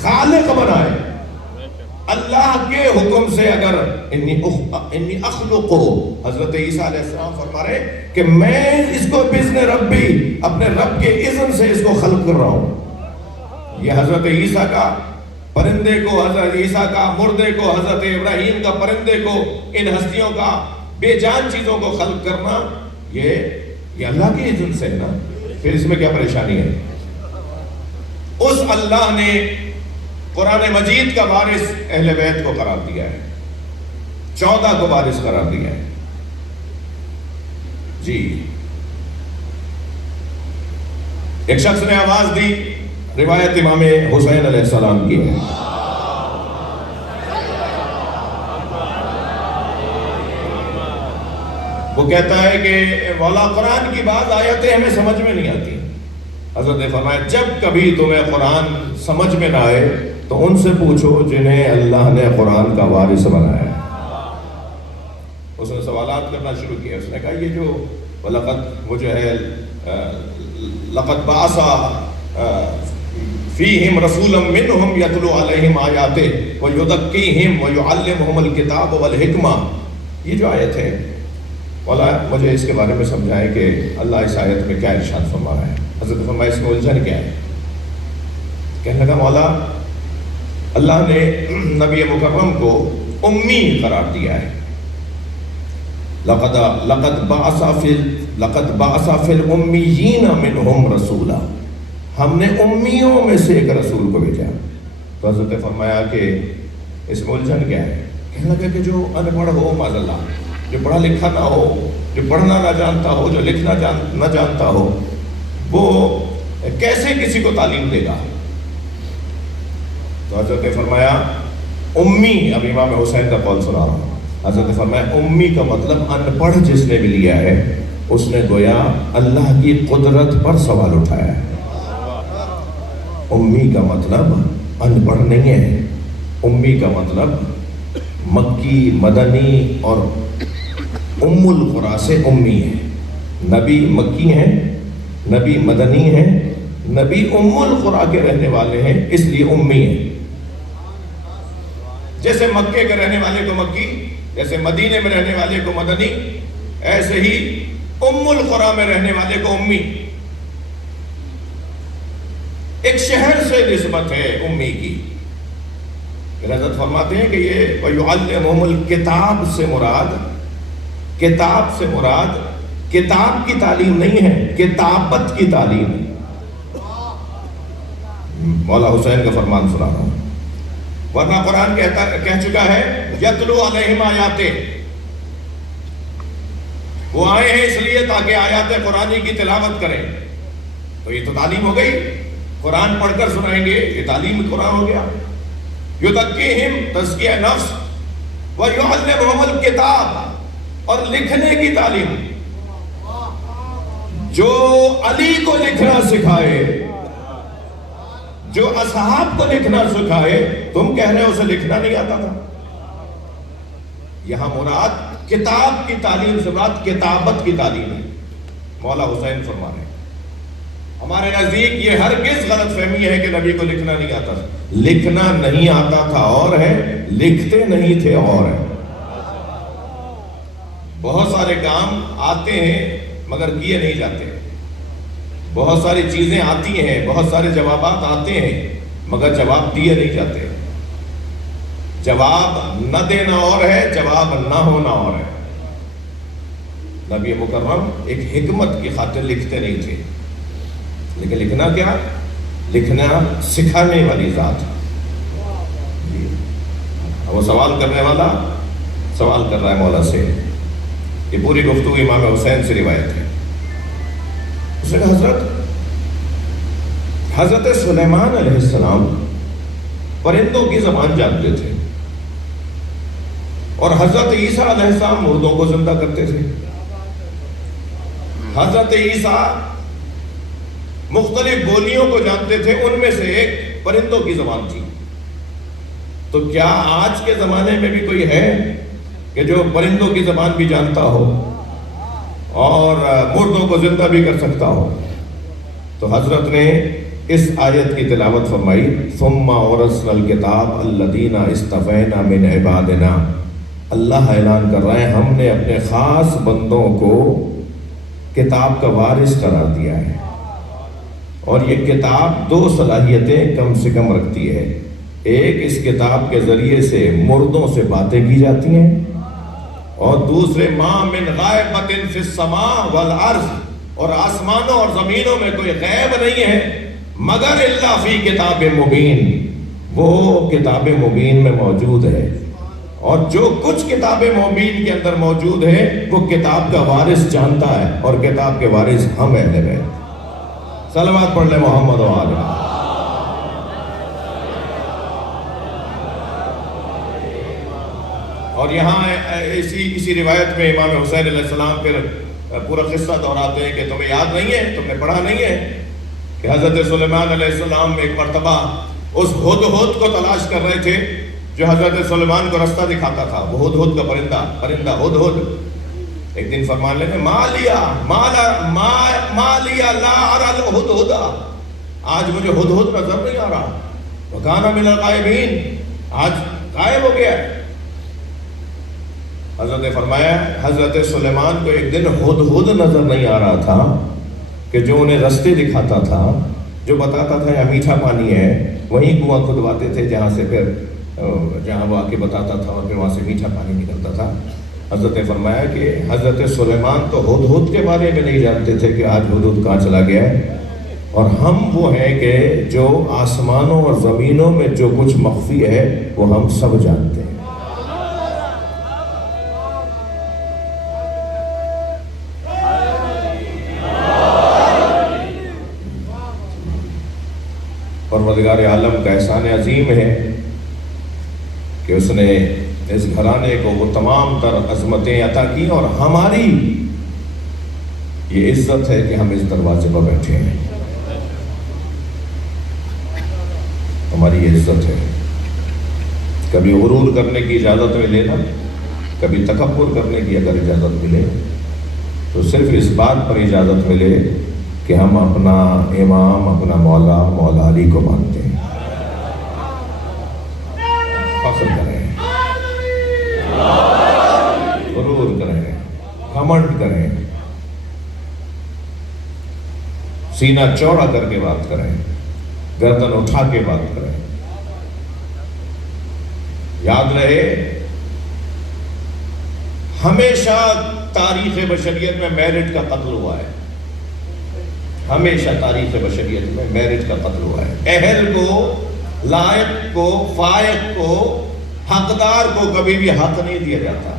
خالق بنائے۔ اللہ کے حکم سے اگر انی اخلق ہو، حضرت عیسیٰ علیہ السلام فرما رہے کہ میں اس کو بِإِذْنِ ربی، اپنے رب کے اذن سے اس کو خلق کر رہا ہوں۔ یہ حضرت عیسیٰ کا پرندے کو، حضرت عیسیٰ کا مردے کو، حضرت ابراہیم کا پرندے کو، ان ہستیوں کا بے جان چیزوں کو خلق کرنا، یہ اللہ کے اذن سے ہے نا، پھر اس میں کیا پریشانی ہے؟ اس اللہ نے قرآن مجید کا وارث اہل بیت کو قرار دیا ہے، 14 کو وارث قرار دیا ہے۔ جی ایک شخص نے آواز دی، روایت امام حسین علیہ السلام کی ہے، وہ کہتا ہے کہ مولا قرآن کی بعض آیتیں ہمیں سمجھ میں نہیں آتی۔ حضرت نے فرمایا جب کبھی تمہیں قرآن سمجھ میں نہ آئے تو ان سے پوچھو جنہیں اللہ نے قرآن کا وارث بنایا۔ اس نے سوالات کرنا شروع کیا، اس نے کہا یہ جو وَلَقَدْ وہ جو ہے لَقَدْ بَعَثَ فِيهِمْ رَسُولًا مِّنْهُمْ يَتْلُو عَلَيْهِمْ آيَاتِهِ وَيُزَكِّيهِمْ وَيُعَلِّمُهُمُ الْكِتَابَ وَالْحِكْمَةَ۔ یہ جو آیت ہے مولا مجھے اس کے بارے میں سمجھائیں کہ اللہ اس آیت میں کیا ارشاد فرما رہا ہے۔ حضرت فرمایا اس میں الجھن کیا ہے؟ کہنے لگا مولا اللہ نے نبی مکرم کو امی قرار دیا ہے، لقد بعث فی الامیین منہم رسولا، ہم نے امیوں میں سے ایک رسول کو بھیجا۔ تو حضرت نے فرمایا کہ اس میں الجھن کیا ہے؟ کہنے لگا کہ جو ان پڑھ ہو معاذ اللہ، جو پڑھا لکھا نہ ہو، جو پڑھنا نہ جانتا ہو، جو لکھنا نہ جانتا ہو، وہ کیسے کسی کو تعلیم دے گا؟ تو حضرت نے فرمایا امی، اب امام حسین کا قول سنا رہا ہوں، حضرت نے فرمایا امی کا مطلب ان پڑھ جس نے بھی لیا ہے اس نے گویا اللہ کی قدرت پر سوال اٹھایا ہے۔ امی کا مطلب ان پڑھ نہیں ہے، امی کا مطلب مکی، مدنی اور ام القرا سے امی ہے. نبی مکی ہیں، نبی مدنی ہیں، نبی ام القرا کے رہنے والے ہیں، اس لیے امی ہیں. جیسے مکے کے رہنے والے کو مکی، جیسے مدینے میں رہنے والے کو مدنی، ایسے ہی ام القرا میں رہنے والے کو امی. ایک شہر سے نسبت ہے امی کی. حضرت فرماتے ہیں کہ یہ وَيُعَلِّمُهُمُ الْكِتَابِ سے مراد، کتاب سے مراد کتاب کی تعلیم نہیں ہے، کتابت کی تعلیم ہے. مولا حسین کا فرمان سنا رہا ہوں، ورنہ قرآن کہہ چکا ہے یتلو علیہم آیاتِ، وہ آئے ہیں اس لیے تاکہ آیات قرآنی کی تلاوت کریں. تو یہ تو تعلیم ہو گئی، قرآن پڑھ کر سنائیں گے، یہ تعلیم قرآن ہو گیا. یزکیہم تزکیہ نفس ویعلمہم الکتاب، اور لکھنے کی تعلیم. جو علی کو لکھنا سکھائے، جو اصحاب کو لکھنا سکھائے، تم کہہ رہے ہو اسے لکھنا نہیں آتا تھا. یہاں مراد کتاب کی تعلیم سے مراد کتابت کی تعلیم ہے. مولا حسین فرما رہے ہیں ہمارے نزدیک یہ ہرگز غلط فہمی ہے کہ نبی کو لکھنا نہیں آتا تھا. لکھنا نہیں آتا تھا اور ہے، لکھتے نہیں تھے اور ہے. بہت سارے کام آتے ہیں مگر کیے نہیں جاتے. بہت ساری چیزیں آتی ہیں، بہت سارے جوابات آتے ہیں مگر جواب دیے نہیں جاتے. جواب نہ دینا اور ہے، جواب نہ ہونا اور ہے. نبی مکرم ایک حکمت کی خاطر لکھتے نہیں تھے، لیکن لکھنا کیا؟ لکھنا سکھانے والی ذات. وہ سوال کرنے والا سوال کر رہا ہے مولا سے. یہ پوری گفتگو امام حسین سے روایت ہے. اس نے کہا حضرت سلیمان علیہ السلام پرندوں کی زبان جانتے تھے، اور حضرت عیسیٰ علیہ السلام مردوں کو زندہ کرتے تھے. حضرت عیسیٰ مختلف بولیوں کو جانتے تھے، ان میں سے ایک پرندوں کی زبان تھی. تو کیا آج کے زمانے میں بھی کوئی ہے کہ جو پرندوں کی زبان بھی جانتا ہو اور مردوں کو زندہ بھی کر سکتا ہو؟ تو حضرت نے اس آیت کی تلاوت فرمائی، ثم اورثنا الکتاب الذین اصطفینا من عبادنا. اللہ اعلان کر رہے ہیں ہم نے اپنے خاص بندوں کو کتاب کا وارث قرار دیا ہے. اور یہ کتاب دو صلاحیتیں کم سے کم رکھتی ہے. ایک، اس کتاب کے ذریعے سے مردوں سے باتیں کی جاتی ہیں، اور دوسرے ما من غائبۃ فی السماء والارض، اور آسمانوں اور زمینوں میں کوئی غیب نہیں ہے مگر الا فی کتاب مبین، وہ کتاب مبین میں موجود ہے. اور جو کچھ کتاب مبین کے اندر موجود ہے وہ کتاب کا وارث جانتا ہے، اور کتاب کے وارث ہم اہل بیت. صلوات پڑھ لیں محمد و آلہ. اور یہاں اسی روایت میں امام حسین علیہ السلام پھر پورا قصہ دہراتے ہیں کہ تمہیں یاد نہیں ہے، تم نے پڑھا نہیں ہے کہ حضرت سلیمان علیہ السلام ایک مرتبہ اس ہدہد کو تلاش کر رہے تھے جو حضرت سلیمان کو رستہ دکھاتا تھا. وہ ہدہد کا پرندہ ہدہد ایک دن فرمان لے ما لیا لا ارى الہدہد، آج مجھے ہدہد نظر نہیں آ رہا. وکانا من الغائبین، آج غائب ہو گیا. حضرت نے فرمایا حضرت سلیمان کو ایک دن ہدہد نظر نہیں آ رہا تھا کہ جو انہیں رستے دکھاتا تھا، جو بتاتا تھا یہاں میٹھا پانی ہے. وہیں کنواں کھدواتے تھے جہاں سے پھر جہاں وہ آ کے بتاتا تھا اور پھر وہاں سے میٹھا پانی نکلتا تھا. حضرت نے فرمایا کہ حضرت سلیمان تو ہدہد کے بارے میں نہیں جانتے تھے کہ آج ہدہد کہاں چلا گیا ہے، اور ہم وہ ہیں کہ جو آسمانوں اور زمینوں میں جو کچھ مخفی ہے وہ ہم سب جانتے ہیں. پروردگار عالم کا احسان عظیم ہے کہ اس نے اس گھرانے کو وہ تمام تر عظمتیں عطا کی، اور ہماری یہ عزت ہے کہ ہم اس دروازے پر بیٹھے ہیں. ہماری یہ عزت ہے. کبھی غرور کرنے کی اجازت ملے نا، کبھی تکبر کرنے کی اگر اجازت ملے تو صرف اس بات پر اجازت ملے کہ ہم اپنا امام، اپنا مولا علی کو مانتے ہیں. فخر کریں، غرور کریں، گھمنڈ کریں، سینہ چوڑا کر کے بات کریں، گردن اٹھا کے بات کریں. یاد رہے ہمیشہ تاریخ بشریت میں میرٹ کا قتل ہوا ہے. ہمیشہ تاریخ بشریت میں میرٹ کا قتل ہوا ہے. اہل کو، لائق کو، فائق کو، حقدار کو کبھی بھی حق نہیں دیا جاتا،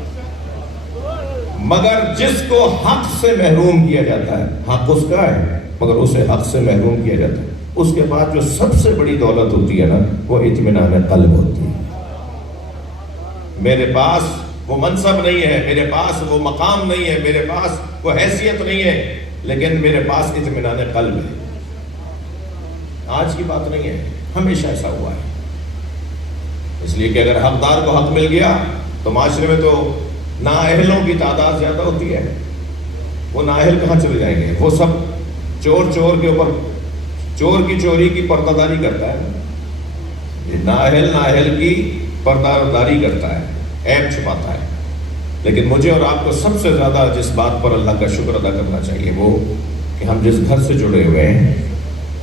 مگر جس کو حق سے محروم کیا جاتا ہے، حق اس کا ہے مگر اسے حق سے محروم کیا جاتا ہے، اس کے بعد جو سب سے بڑی دولت ہوتی ہے نا، وہ اطمینان قلب ہوتی ہے. میرے پاس وہ منصب نہیں ہے، میرے پاس وہ مقام نہیں ہے، میرے پاس وہ حیثیت نہیں ہے، لیکن میرے پاس اطمینان قلب ہے. آج کی بات نہیں ہے، ہمیشہ ایسا ہوا ہے. اس لیے کہ اگر حقدار کو حق مل گیا تو معاشرے میں تو نااہلوں کی تعداد زیادہ ہوتی ہے. وہ نااہل کہاں چلے جائیں گے؟ وہ سب چور کے اوپر، چور کی چوری کی پردہ داری کرتا ہے، یہ نااہل کی پردہ داری کرتا ہے، عیب چھپاتا ہے. لیکن مجھے اور آپ کو سب سے زیادہ جس بات پر اللہ کا شکر ادا کرنا چاہیے وہ کہ ہم جس گھر سے جڑے ہوئے ہیں،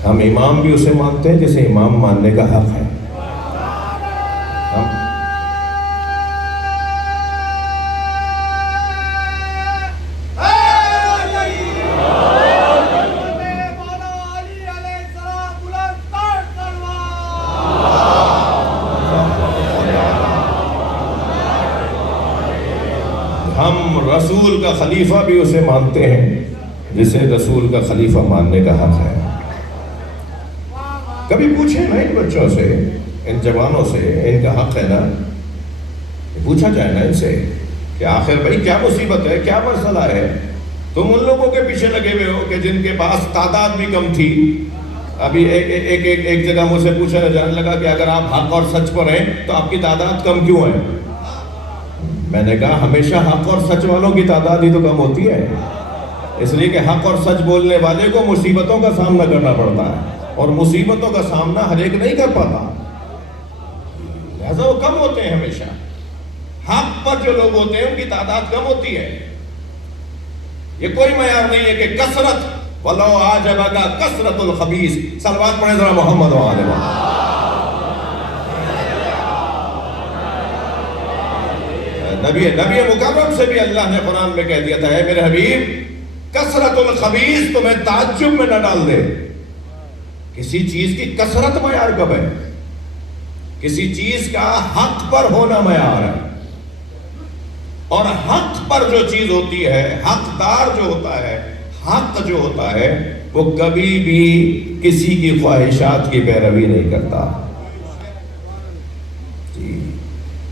ہم امام بھی اسے مانتے ہیں جسے امام ماننے کا حق ہے. ہم رسول کا خلیفہ بھی اسے مانتے ہیں جسے رسول کا خلیفہ ماننے کا حق ہے. کبھی پوچھیں نا ان بچوں سے، ان جوانوں سے، ان کا حق ہے نا، پوچھا جائے نا ان سے کہ آخر بھائی کیا مصیبت ہے، کیا مسئلہ ہے؟ تم ان لوگوں کے پیچھے لگے ہوئے ہو کہ جن کے پاس تعداد بھی کم تھی. ابھی ایک جگہ مجھ سے پوچھا جانے لگا کہ اگر آپ حق اور سچ پر ہیں تو آپ کی تعداد کم کیوں ہے؟ میں نے کہا ہمیشہ حق اور سچ والوں کی تعداد ہی تو کم ہوتی ہے، اس لیے کہ حق اور سچ بولنے والے کو مصیبتوں کا سامنا کرنا پڑتا ہے، اور مصیبتوں کا سامنا ہر ایک نہیں کر پاتا، لہذا وہ کم ہوتے ہیں. ہمیشہ حق پر جو لوگ ہوتے ہیں ان کی تعداد کم ہوتی ہے. یہ کوئی معیار نہیں ہے کہ کثرت، وَلَوْ أَعْجَبَكَ كَثْرَةُ الْخَبِيثِ. صلوات پڑھیں ذرا محمد و آل محمد. نبی مکرم سے بھی اللہ نے قرآن میں کہہ دیا تھا، اے میرے حبیب کثرت الخبیث تمہیں تعجب میں نہ ڈال دے. کسی چیز کی کثرت معیار کب ہے؟ کسی چیز کا حق پر ہونا معیار ہے، اور حق پر جو چیز ہوتی ہے، حقدار جو ہوتا ہے، حق جو ہوتا ہے، وہ کبھی بھی کسی کی خواہشات کی پیروی نہیں کرتا.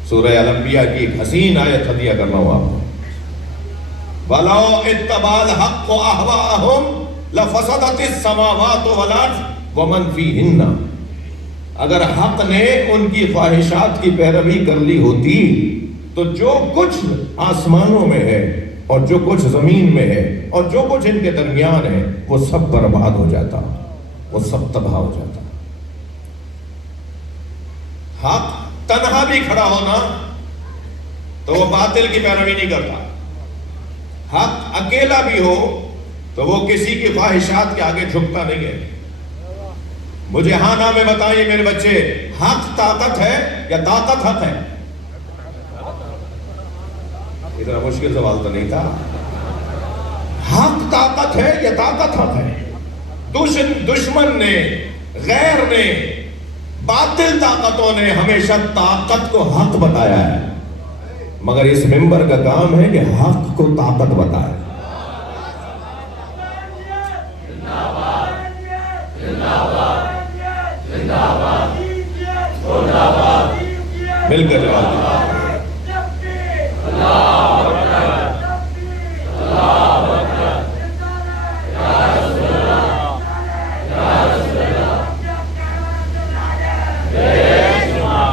سورہ الانبیاء کی ایک حسین آیت ہدیہ کرنا ہوں آپ کو. وَلَوْ اتَّبَعَ الْحَقُّ أَهْوَاءَهُمْ لَفَسَدَتِ السَّمَاوَاتُ وَالْأَرْضُ وَمَنْ فِيهِنَّ. اگر حق نے ان کی خواہشات کی پیروی کر لی ہوتی تو جو کچھ آسمانوں میں ہے اور جو کچھ زمین میں ہے اور جو کچھ ان کے درمیان ہے وہ سب برباد ہو جاتا، وہ سب تباہ ہو جاتا. حق تنہا بھی کھڑا ہونا تو وہ باطل کی پیروی نہیں کرتا. حق اکیلا بھی ہو تو وہ کسی کی خواہشات کے آگے جھکتا نہیں ہے. مجھے ہاں نہ میں بتائیے میرے بچے، حق طاقت ہے یا طاقت حق ہے؟ اتنا مشکل سوال تو نہیں تھا. حق طاقت ہے یا طاقت حق ہے؟ دشمن نے، غیر نے، باطل طاقتوں نے ہمیشہ طاقت کو حق بتایا ہے، مگر اس منبر کا کام ہے کہ حق کو طاقت بتائے. مل کر جواب دیں.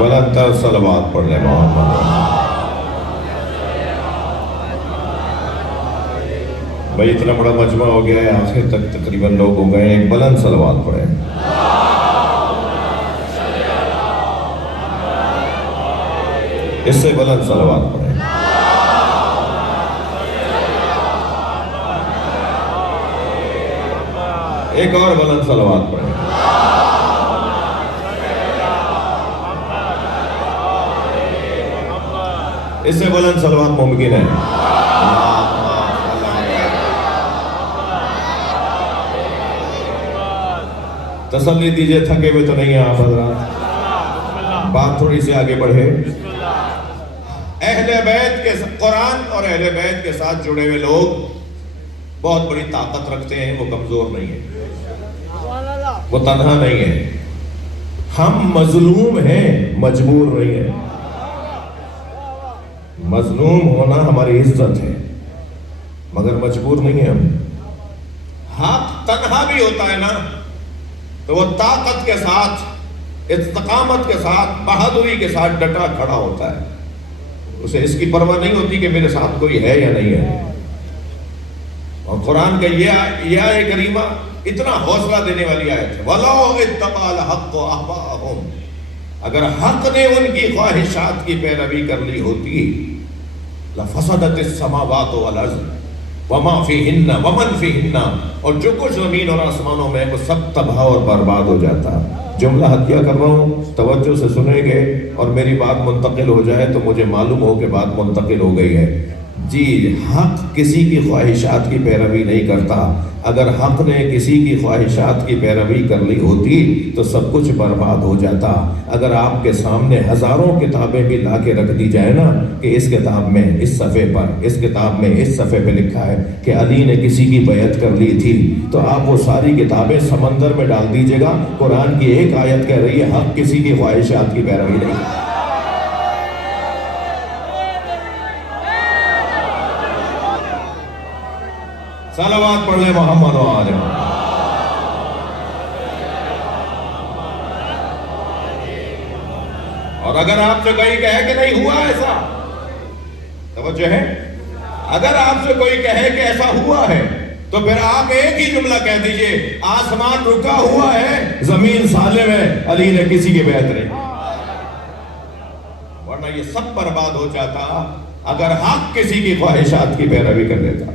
وَلَا بلند تر صلوات پڑھ لیں محمد. بھائی اتنا بڑا مجمع ہو گیا ہے, آخر تک تقریباً لوگ ہو گئے ہیں, ایک بلند صلوات پڑھیں. اس سے بلند صلوات پڑھیں. ایک اور بلند صلوات پڑھیں. اس سے بلند صلوات ممکن ہے. تسلی دیجئے, تھکے ہوئے تو نہیں ہیں آپ حضرات. بات تھوڑی سی آگے بڑھے. اہل بیت کے قرآن اور اہل بیت کے ساتھ جڑے ہوئے لوگ بہت بڑی طاقت رکھتے ہیں. وہ کمزور نہیں ہیں, وہ تنہا نہیں ہیں. ہم مظلوم ہیں, مجبور نہیں ہیں. مظلوم ہونا ہماری عزت ہے, مگر مجبور نہیں ہیں ہم. حق تنہا بھی ہوتا ہے نا, تو وہ طاقت کے ساتھ, استقامت کے ساتھ, بہادری کے ساتھ ڈٹا کھڑا ہوتا ہے. اسے اس کی پرواہ نہیں ہوتی کہ میرے ساتھ کوئی ہے یا نہیں ہے. اور قرآن کا یہ آیت کریمہ اتنا حوصلہ دینے والی آیت ہے. وَلَوْ اتَّبَعَ الْحَقُّ أَهْوَاءَهُمْ, اگر حق نے ان کی خواہشات کی پیروی کر لی ہوتی, لَفَسَدَتِ السَّمَاوَاتُ وَالْأَرْضُ وَمَا فِيهِنَّ وَمَنْ فِيهِنَّ, اور جو کچھ زمین اور آسمانوں میں وہ سب تباہ اور برباد ہو جاتا. جملہ ہدیہ کر رہا ہوں, توجہ سے سنیں گے, اور میری بات منتقل ہو جائے تو مجھے معلوم ہو کہ بات منتقل ہو گئی ہے. جی, حق کسی کی خواہشات کی پیروی نہیں کرتا. اگر حق نے کسی کی خواہشات کی پیروی کر لی ہوتی تو سب کچھ برباد ہو جاتا. اگر آپ کے سامنے ہزاروں کتابیں بھی لا کے رکھ دی جائے نا, کہ اس کتاب میں اس صفحے پر, اس کتاب میں اس صفحے پہ لکھا ہے کہ علی نے کسی کی بیعت کر لی تھی, تو آپ وہ ساری کتابیں سمندر میں ڈال دیجئے گا. قرآن کی ایک آیت کہہ رہی ہے حق کسی کی خواہشات کی پیروی نہیں. صلوات پڑھ لیں محمد و آل محمد. اور اگر آپ سے کوئی کہے کہ نہیں ہوا ایسا, توجہ ہے, اگر آپ سے کوئی کہے کہ ایسا ہوا ہے, تو پھر آپ ایک ہی جملہ کہہ دیجئے, آسمان رکا ہوا ہے, زمین سالم ہے, علی نے کسی کی بیعت نہیں. ورنہ یہ سب برباد ہو جاتا اگر حق کسی کی خواہشات کی پیروی کر دیتا.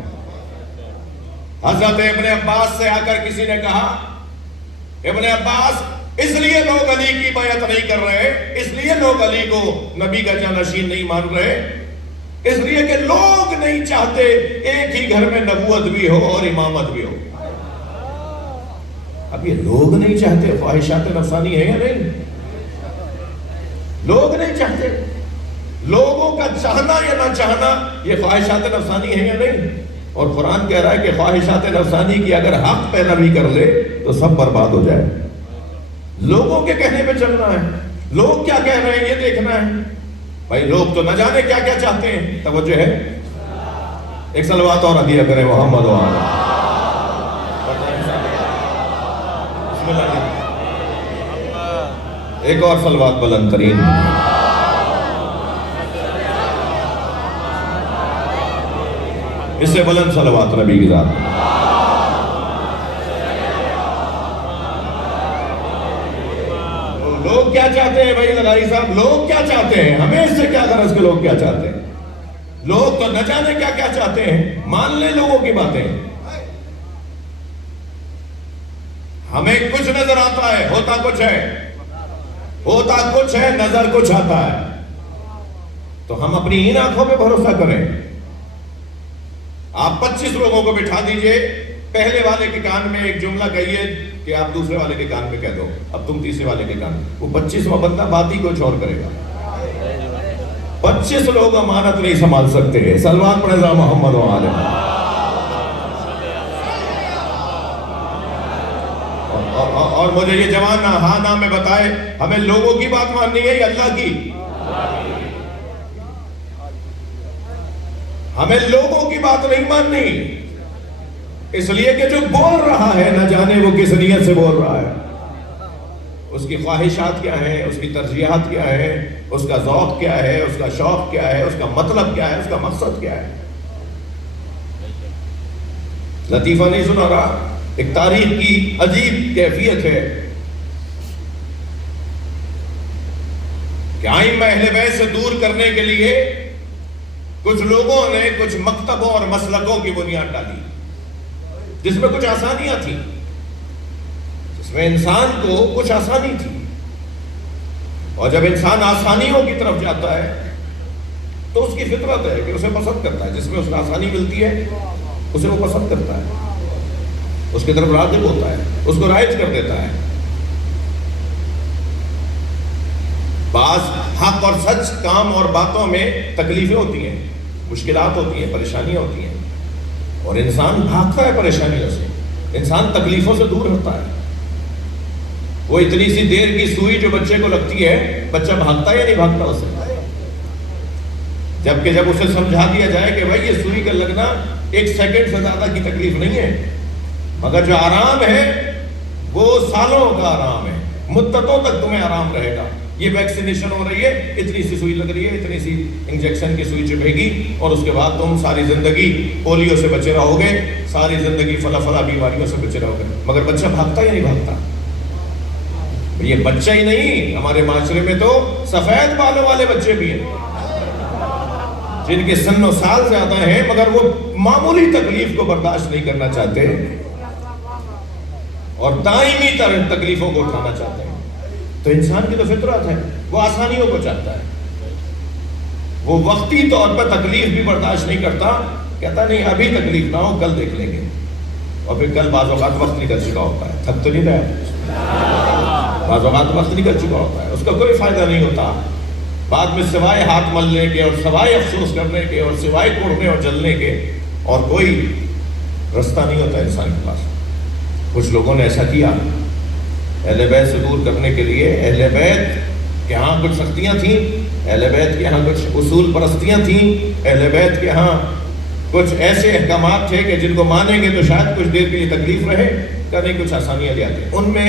حضرت ابن عباس سے آ کر کسی نے کہا, ابن عباس, اس لیے لوگ علی کی بیعت نہیں کر رہے, اس لیے لوگ علی کو نبی کا جانشین نہیں مان رہے, اس لیے کہ لوگ نہیں چاہتے ایک ہی گھر میں نبوت بھی ہو اور امامت بھی ہو. اب یہ لوگ نہیں چاہتے, خواہشات نفسانی ہے یا نہیں؟ لوگ نہیں چاہتے. لوگوں کا چاہنا یا نہ چاہنا یہ خواہشات نفسانی ہے یا نہیں؟ اور قرآن کہہ رہا ہے کہ خواہشات نفسانی کی اگر حق پیروی کر لے تو سب برباد ہو جائے. لوگوں کے کہنے پہ چلنا ہے, لوگ کیا کہہ رہے ہیں یہ دیکھنا ہے. بھائی لوگ تو نہ جانے کیا کیا چاہتے ہیں. توجہ ہے, ایک صلوات اور ہدیہ کریں محمد و آل. ایک اور صلوات بلند ترین. اس سے بلند صلوات نبی کی ذات. لوگ کیا چاہتے ہیں بھائی لغاری صاحب, لوگ کیا چاہتے ہیں؟ ہمیں اس سے کیا غرض کہ لوگ کیا چاہتے ہیں؟ لوگ تو نہ جانے کیا کیا چاہتے ہیں. مان لیں لوگوں کی باتیں, ہمیں کچھ نظر آتا ہے, ہوتا کچھ ہے, ہوتا کچھ ہے, نظر کچھ آتا ہے. تو ہم اپنی ان آنکھوں پہ بھروسہ کریں. آپ 25 لوگوں کو بٹھا دیجئے, پہلے والے کے کان میں ایک جملہ کہیے کہ آپ دوسرے والے کے کان میں کہہ دو, اب تم تیسرے والے کے کان میں. وہ 25واں بندہ بات ہی کچھ اور کرے گا. 25 لوگ امانت نہیں سنبھال سکتے. صلوات پڑھیں ذرا محمد و آل محمد. اور مجھے یہ جوان ہاں نام میں بتائے, ہمیں لوگوں کی بات ماننی ہے یا اللہ کی؟ ہمیں لوگوں کی بات نہیں ماننی, اس لیے کہ جو بول رہا ہے نہ جانے وہ کس نیت سے بول رہا ہے. اس کی خواہشات کیا ہیں، اس کی ترجیحات کیا ہیں، اس کا ذوق کیا ہے، اس کا شوق کیا ہے، اس کا مطلب کیا ہے، اس کا مقصد کیا ہے۔ لطیفہ نہیں سنا رہا، ایک تاریخ کی عجیب کیفیت ہے کہ ائمہ اہل بیت سے دور کرنے کے لیے کچھ لوگوں نے کچھ مکتبوں اور مسلکوں کی بنیاد ڈالی، جس میں کچھ آسانیاں تھیں، جس میں انسان کو کچھ آسانی تھی۔ اور جب انسان آسانیوں کی طرف جاتا ہے تو اس کی فطرت ہے کہ اسے پسند کرتا ہے، جس میں اس کو آسانی ملتی ہے اسے وہ پسند کرتا ہے، اس کی طرف راغب ہوتا ہے، اس کو رائج کر دیتا ہے۔ بعض حق اور سچ کام اور باتوں میں تکلیفیں ہوتی ہیں، مشکلات ہوتی ہیں، پریشانیاں ہوتی ہیں، اور انسان بھاگتا ہے پریشانیوں سے، انسان تکلیفوں سے دور ہوتا ہے۔ وہ اتنی سی دیر کی سوئی جو بچے کو لگتی ہے، بچہ بھاگتا ہے یا نہیں بھاگتا اسے؟ جبکہ جب اسے سمجھا دیا جائے کہ بھائی یہ سوئی کا لگنا 1 سیکنڈ سے زیادہ کی تکلیف نہیں ہے، مگر جو آرام ہے وہ سالوں کا آرام ہے، مدتوں تک تمہیں آرام رہے گا۔ یہ ویکسینیشن ہو رہی ہے، اتنی سی سوئی لگ رہی ہے، اتنی سی انجیکشن کی سوئی چبھے گی، اور اس کے بعد تم ساری زندگی پولیو سے بچے رہو گے، ساری زندگی فلا بیماریوں سے بچے رہو گے۔ مگر بچہ بھاگتا یا نہیں بھاگتا؟ یہ بچہ ہی نہیں، ہمارے معاشرے میں تو سفید بالوں والے بچے بھی ہیں، جن کے سن و سال زیادہ ہیں مگر وہ معمولی تکلیف کو برداشت نہیں کرنا چاہتے اور دائمی تکلیفوں کو اٹھانا چاہتے ہیں۔ تو انسان کی تو فطرت ہے، وہ آسانیوں کو چاہتا ہے، وہ وقتی طور پر تکلیف بھی برداشت نہیں کرتا، کہتا نہیں ابھی تکلیف نہ ہو، کل دیکھ لیں گے، اور پھر کل بعض اوقات وقت نکل چکا ہوتا ہے، تھک تو نہیں رہا، بعض اوقات وقت نکل چکا ہوتا ہے، اس کا کوئی فائدہ نہیں ہوتا۔ بعد میں سوائے ہاتھ ملنے کے اور سوائے افسوس کرنے کے اور سوائے کوڑنے اور جلنے کے اور کوئی رستہ نہیں ہوتا انسان کے پاس۔ کچھ لوگوں نے ایسا کیا، اہل بیت سے دور کرنے کے لیے۔ اہل بیت کے ہاں کچھ سختیاں تھیں، اہل بیت کے ہاں کچھ اصول پرستیاں تھیں، اہل بیت کے ہاں کچھ ایسے احکامات تھے کہ جن کو مانیں گے تو شاید کچھ دیر کے لیے تکلیف رہے، کہیں کچھ آسانیاں لے آتے۔ ان میں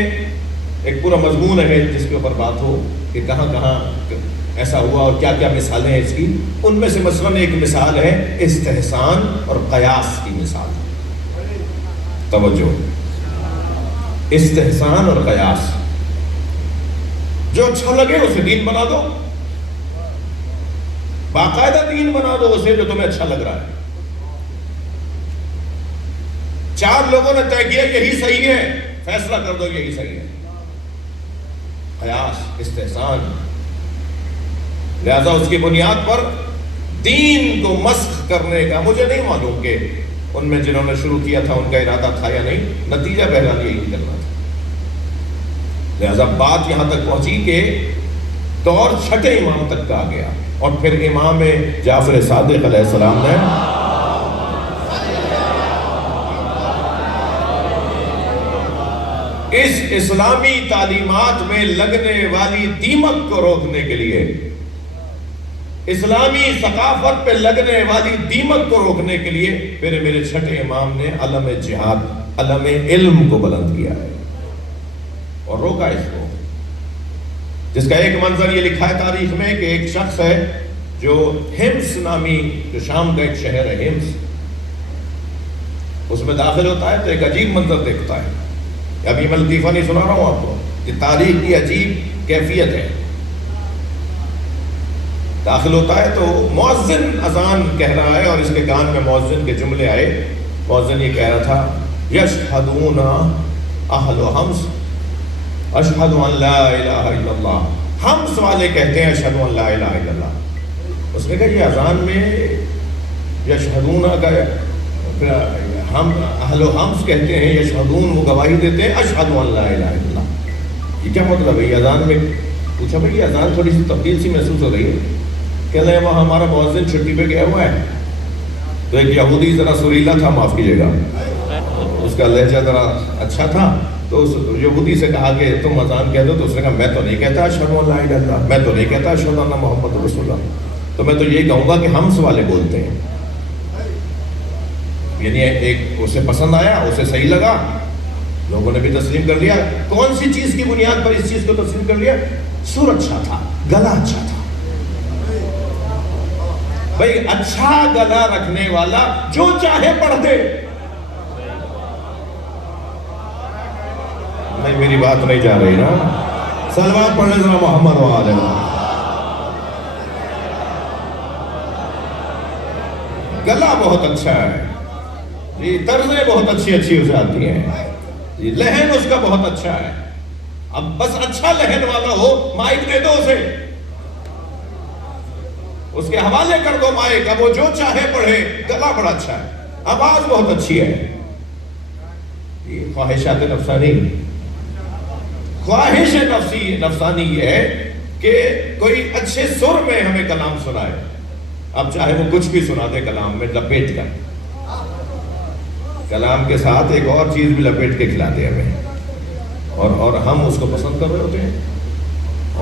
ایک پورا مضمون ہے جس کے اوپر بات ہو کہ کہاں کہاں ایسا ہوا اور کیا کیا مثالیں ہیں اس کی۔ ان میں سے مثلاً ایک مثال ہے استحسان اور قیاس کی مثال۔ توجہ، استحسان اور قیاس، جو اچھا لگے اسے دین بنا دو، باقاعدہ دین بنا دو اسے جو تمہیں اچھا لگ رہا ہے۔ 4 لوگوں نے طے کیا یہی صحیح ہے، فیصلہ کر دو یہی صحیح ہے۔ قیاس، استحسان، لہذا اس کی بنیاد پر دین کو مسخ کرنے کا مجھے نہیں معلوم کہ ان میں جنہوں نے شروع کیا تھا ان کا ارادہ تھا یا نہیں، نتیجہ بہرحال یہی نکلنا تھا۔ لہذا بات یہاں تک پہنچی کہ دور 6 امام تک کا آ گیا، اور پھر امام جعفر صادق علیہ السلام نے اس اسلامی تعلیمات میں لگنے والی دیمک کو روکنے کے لیے، اسلامی ثقافت پہ لگنے والی دیمک کو روکنے کے لیے پھر میرے 6 امام نے علم جہاد، علم علم کو بلند کیا ہے اور روکا اس کو، جس کا ایک منظر یہ لکھا ہے تاریخ میں کہ ایک شخص ہے جو ہمس نامی، جو شام کا ایک شہر ہے ہمس، اس میں داخل ہوتا ہے تو ایک عجیب منظر دیکھتا ہے۔ ابھی میں لطیفہ نہیں سنا رہا ہوں آپ کو، یہ تاریخ کی عجیب کیفیت ہے۔ داخل ہوتا ہے تو مؤذن اذان کہہ رہا ہے اور اس کے کان میں مؤذن کے جملے آئے۔ مؤذن یہ کہہ رہا تھا، یشہدون اہل حمص اشہد ان لا الہ الا اللہ، حمص والے کہتے ہیں اشہد ان لا الہ الا اللہ۔ اس نے کہا یہ اذان میں یشہدون کا ہم اہل حمص کہتے ہیں، یشہدون وہ گواہی دیتے ہیں اشہد ان لا الہ الا اللہ، یہ کیا مطلب ہے؟ یہ اذان میں پوچھا بھائی یہ اذان تھوڑی سی تبدیل سی محسوس ہو رہی ہے، کہہ رہے ہیں وہاں ہمارا مؤذن چھٹی پہ گیا ہوا ہے۔ تو ایک یہودی ذرا سریلا تھا، معاف کیجیے گا، اس کا لہجہ ذرا اچھا تھا، تو اس یہودی سے کہا کہ تم اذان کہہ دو، تو اس نے کہا میں تو نہیں کہتا اشہد ان لا الہ الا اللہ، میں تو نہیں کہتا اشہد ان محمد رسول اللہ، تو میں تو یہی کہوں گا کہ حمص والے بولتے ہیں۔ یعنی ایک اسے پسند آیا، اسے صحیح لگا، لوگوں نے بھی تسلیم کر لیا. کون سی چیز کی بنیاد پر اس چیز کو تسلیم کر لیا؟ سر اچھا تھا، گلا اچھا تھا. بھائی اچھا گلا رکھنے والا جو چاہے پڑھ دے. نہیں میری بات نہیں جا رہی نا. صلوات پڑھنے ذرا محمد و آلہ. گلا بہت اچھا ہے جی، طرزیں بہت اچھی اچھی ہو جاتی ہیں جی، لہن اس کا بہت اچھا ہے. اب بس اچھا لہن والا ہو، مائک دے دو اسے، اس کے حوالے کر دو مائک. اب وہ جو چاہے پڑھے. گلا بڑا اچھا ہے، آواز بہت اچھی ہے. یہ خواہشات نفسانی، خواہش نفسانی یہ ہے کہ کوئی اچھے سر میں ہمیں کلام سنائے. اب چاہے وہ کچھ بھی سنا دے کلام میں لپیٹ کر، کلام کے ساتھ ایک اور چیز بھی لپیٹ کے کھلا دے ہمیں، اور ہم اس کو پسند کر رہے ہوتے ہیں.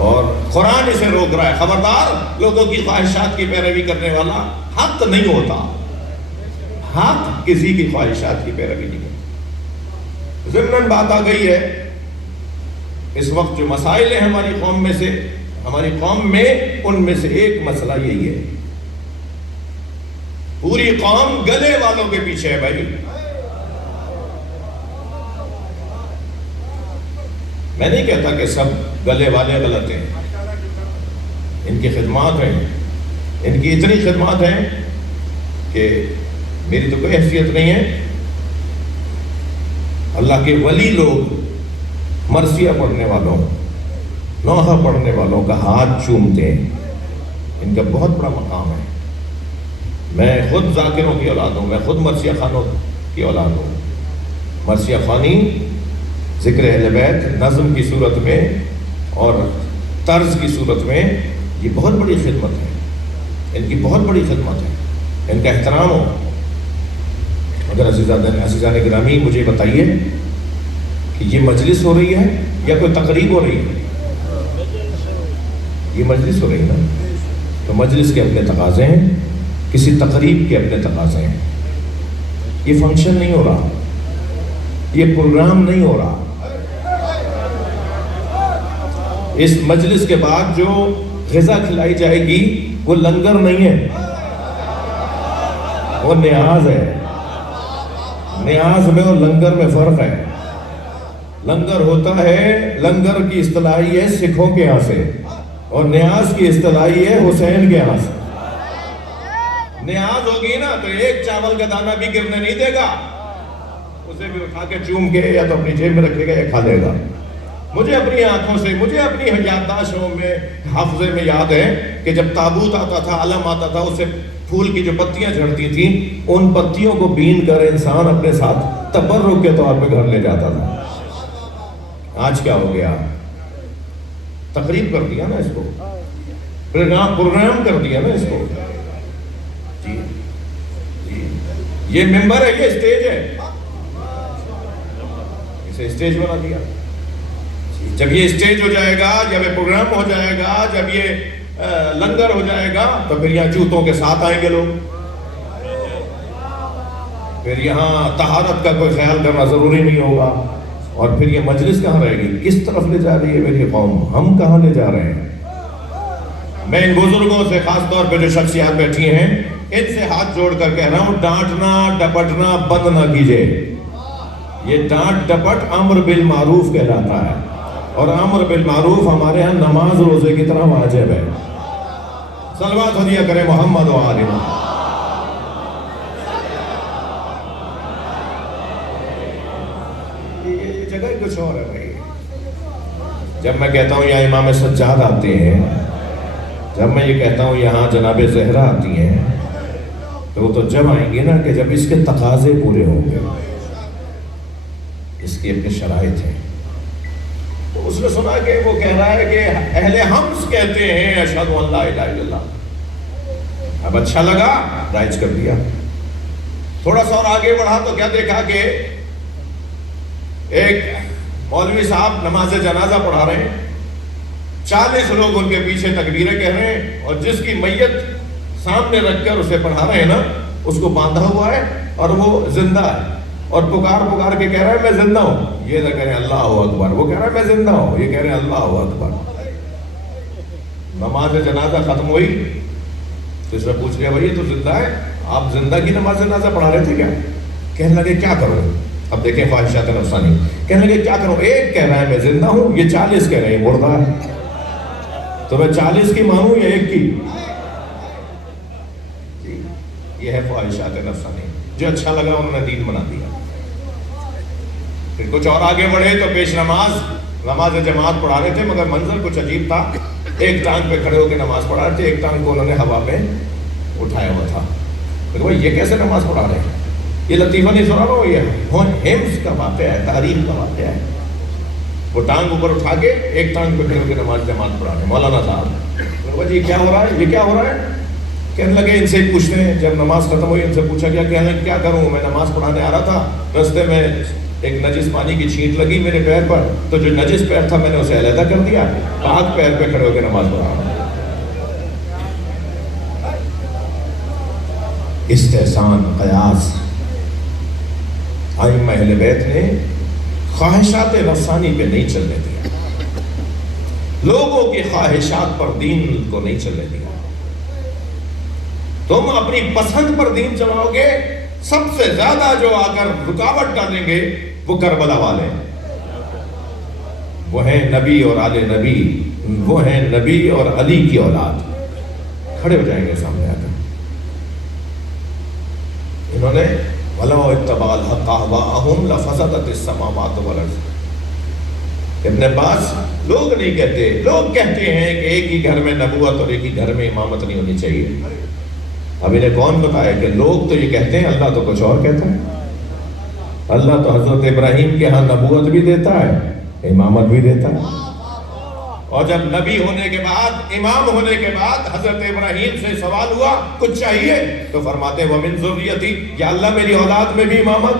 اور قرآن اسے روک رہا ہے. خبردار، لوگوں کی خواہشات کی پیروی کرنے والا حق نہیں ہوتا. حق کسی کی خواہشات کی پیروی نہیں ہوتا. ضمناً بات آ گئی ہے اس وقت جو مسائل ہیں ہماری قوم میں ان میں سے ایک مسئلہ یہی ہے. پوری قوم گلے والوں کے پیچھے ہے بھائی. میں نہیں کہتا کہ سب گلے والے غلط ہیں، ان کی خدمات ہیں، ان کی اتنی خدمات ہیں کہ میری تو کوئی حیثیت نہیں ہے. اللہ کے ولی لوگ مرثیہ پڑھنے والوں، نوحہ پڑھنے والوں کا ہاتھ چومتے ہیں. ان کا بہت بڑا مقام ہے. میں خود ذاکروں کی اولاد ہوں، میں خود مرثیہ خانوں کی اولاد ہوں. مرثیہ خوانی ذکر اہل بیت نظم کی صورت میں اور طرز کی صورت میں یہ بہت بڑی خدمت ہے. ان کی بہت بڑی خدمت ہے، ان کا احترام ہو. اگر عزیزان گرامی مجھے بتائیے کہ یہ مجلس ہو رہی ہے یا کوئی تقریب ہو رہی ہے؟ یہ مجلس ہو رہی ہے نا. تو مجلس کے اپنے تقاضے ہیں، کسی تقریب کے اپنے تقاضے ہیں. یہ فنکشن نہیں ہو رہا، یہ پروگرام نہیں ہو رہا. اس مجلس کے بعد جو غذا کھلائی جائے گی وہ لنگر نہیں ہے، وہ نیاز ہے. نیاز میں اور لنگر میں فرق ہے. لنگر ہوتا ہے، لنگر کی اصطلاحی ہے سکھوں کے یہاں سے، اور نیاز کی اصطلاحی ہے حسین کے یہاں سے. نیاز ہوگی نا تو ایک چاول کا دانہ بھی گرنے نہیں دے گا، اسے بھی اٹھا کے چوم کے یا تو اپنی جیب میں رکھے گا یا کھا لے گا. مجھے اپنی آنکھوں سے، مجھے اپنی یادداشتوں میں، حافظے میں یاد ہے کہ جب تابوت آتا تھا، علم آتا تھا، اس سے پھول کی جو پتیاں جھڑتی تھیں، ان پتیوں کو بین کر انسان اپنے ساتھ تبرک کے طور پہ گھر لے جاتا تھا. آج کیا ہو گیا؟ تقریب کر دیا نا اس کو، پروگرام کر دیا نا اس کو. جی یہ ممبر ہے، یہ اسٹیج ہے، اسے اسٹیج بنا دیا. جب یہ اسٹیج ہو جائے گا، جب یہ پروگرام ہو جائے گا، جب یہ لنگر ہو جائے گا، تو پھر یہاں جوتوں کے ساتھ آئیں گے لوگ. پھر یہاں طہارت کا کوئی خیال کرنا ضروری نہیں ہوگا. اور پھر یہ مجلس کہاں رہے گی؟ کس طرف لے جا رہی ہے میری قوم؟ ہم کہاں لے جا رہے ہیں؟ میں ان بزرگوں سے، خاص طور پہ جو شخصیات بیٹھی ہیں، ان سے ہاتھ جوڑ کر کہہ رہا ہوں، ڈانٹنا ڈپٹنا بند نہ کیجئے. یہ ڈانٹ ڈپٹ امر بالمعروف کہلاتا ہے، اور امر بالمعروف ہمارے ہاں نماز روزے کی طرح واجب ہے. صلوات ہو دیا کرے محمد و آلہ. یہ جگہ کچھ اور ہے بھائی. جب میں کہتا ہوں یہاں امام سجاد آتے ہیں، جب میں یہ کہتا ہوں یہاں جناب زہرا آتی ہیں، تو وہ تو جب آئیں گے نا کہ جب اس کے تقاضے پورے ہوں گے. اس کی اپنے شرائط ہیں. تو اس نے سنا کہ وہ کہہ رہا ہے کہ اہل حمز کہتے ہیں اشہد ان لا الہ الا اللہ. اب اچھا لگا، رائج کر دیا. تھوڑا سا اور آگے بڑھا تو کیا دیکھا کہ ایک مولوی صاحب نماز جنازہ پڑھا رہے ہیں، 40 لوگ ان کے پیچھے تکبیریں کہہ رہے ہیں، اور جس کی میت سامنے رکھ کر اسے پڑھا رہے ہیں نا، اس کو باندھا ہوا ہے اور وہ زندہ ہے، اور پکار کے کہہ رہا ہے میں زندہ ہوں، یہ نہ کہہ رہے ہیں اللہ اکبر، وہ کہہ رہا ہے میں زندہ ہوں، یہ کہہ رہے ہیں اللہ اکبر۔ نماز جنازہ ختم ہوئی تو اس نے پوچھ لیا بھائی یہ تو زندہ ہے، آپ زندہ کی نماز جنازہ پڑھا رہے تھے کیا؟ کہنے لگے کیا کروں؟ اب دیکھیں خواہشات نفسانی، کہنے لگے کیا کروں، ایک کہہ رہا ہے میں زندہ ہوں، یہ 40 کہہ رہے ہیں مردہ ہے، تو میں 40 کی مانوں یا ایک کی؟ یہ ہے خواہشات نفسانی، جو اچھا لگا انہوں نے دین بنا دیا۔ پھر کچھ اور آگے بڑھے تو پیش نماز جماعت پڑھا رہے تھے، مگر منظر کچھ عجیب تھا، ایک ٹانگ پہ کھڑے ہو کے نماز پڑھا رہے تھے، ایک ٹانگ کو انہوں نے ہوا میں اٹھایا ہوا تھا۔ بھائی یہ کیسے نماز پڑھا رہے ہیں؟ یہ لطیفہ نہیں سنا رہا ہو، یہ حفظ کا واقعہ ہے، تاریخ کا واقعہ ہے۔ وہ ٹانگ اوپر اٹھا کے ایک ٹانگ پہ کھڑے ہو کے نماز جماعت پڑھا رہے ہیں۔ مولانا صاحب جی کیا ہو رہا ہے، یہ کیا ہو رہا ہے؟ کہنے لگے ان سے ہی پوچھتے ہیں، جب نماز ختم ہوئی ان سے پوچھا گیا، کہنے لگے کیا کروں، میں نماز پڑھانے آ رہا تھا، رستے میں ایک نجس پانی کی چھینٹ لگی میرے پیر پر، تو جو نجس پیر تھا میں نے اسے علیحدہ کر دیا، پاک پیر پہ کھڑے ہو کے نماز پڑھا رہا ہوں۔ استحسان قیاس، ائمہ اہل بیت نے خواہشات نفسانی پہ نہیں چلنے دیا، لوگوں کی خواہشات پر دین کو نہیں چلنے دیا۔ تم اپنی پسند پر دین چلاؤ گے، سب سے زیادہ جو آ کر رکاوٹ ڈالیں گے وہ کربلا والے، وہ ہیں نبی اور آل نبی، وہ ہیں نبی اور علی کی اولاد، کھڑے ہو جائیں گے سامنے آ کر۔ انہوں نے وَلَوْ اتَّبَعَ الْحَقَّ أَهْوَاءَهُمْ لَفَسَدَتِ السَّمَاوَاتُ وَالْأَرْضُ۔ ابن عباس لوگ نہیں کہتے، لوگ کہتے ہیں کہ ایک ہی گھر میں نبوت اور ایک ہی گھر میں امامت نہیں ہونی چاہیے۔ اب انہیں کون بتایا کہ لوگ تو یہ کہتے ہیں، اللہ تو کچھ اور کہتا ہے۔ اللہ تو حضرت ابراہیم کے ہاں نبوت بھی دیتا ہے، امامت بھی دیتا ہے، اور جب نبی ہونے کے بعد، امام ہونے کے بعد حضرت ابراہیم سے سوال ہوا کچھ چاہیے تو فرماتے وَمِن ذُرِّيَّتِي، یا اللہ میری اولاد میں بھی امامت۔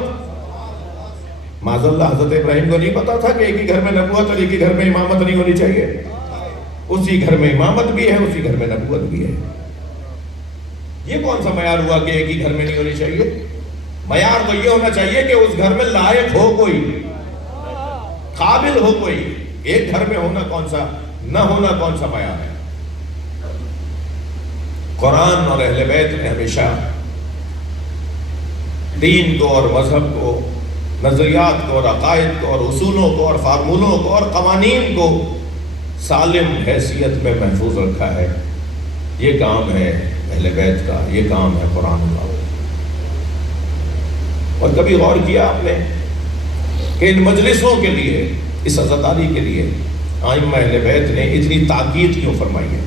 معاذ اللہ، حضرت ابراہیم کو نہیں پتا تھا کہ ایک ہی گھر میں نبوت اور ایک ہی گھر میں امامت نہیں ہونی چاہیے؟ اسی گھر میں امامت بھی ہے، اسی گھر میں نبوت بھی ہے۔ یہ کون سا معیار ہوا کہ ایک ہی گھر میں نہیں ہونی چاہیے؟ معیار تو یہ ہونا چاہیے کہ اس گھر میں لائق ہو کوئی، قابل ہو کوئی۔ ایک گھر میں ہونا کون سا، نہ ہونا کون سا معیار ہے؟ قرآن اور اہل بیت نے ہمیشہ دین کو اور مذہب کو، نظریات کو اور عقائد کو اور اصولوں کو اور فارمولوں کو اور قوانین کو سالم حیثیت میں محفوظ رکھا ہے۔ یہ کام ہے اہل بیت کا، یہ کام ہے قرآن کا۔ اور کبھی غور کیا آپ نے کہ ان مجلسوں کے لیے، اس عزاداری کے لیے ائمہ اہل بیت نے اتنی تاکید کیوں فرمائی ہے؟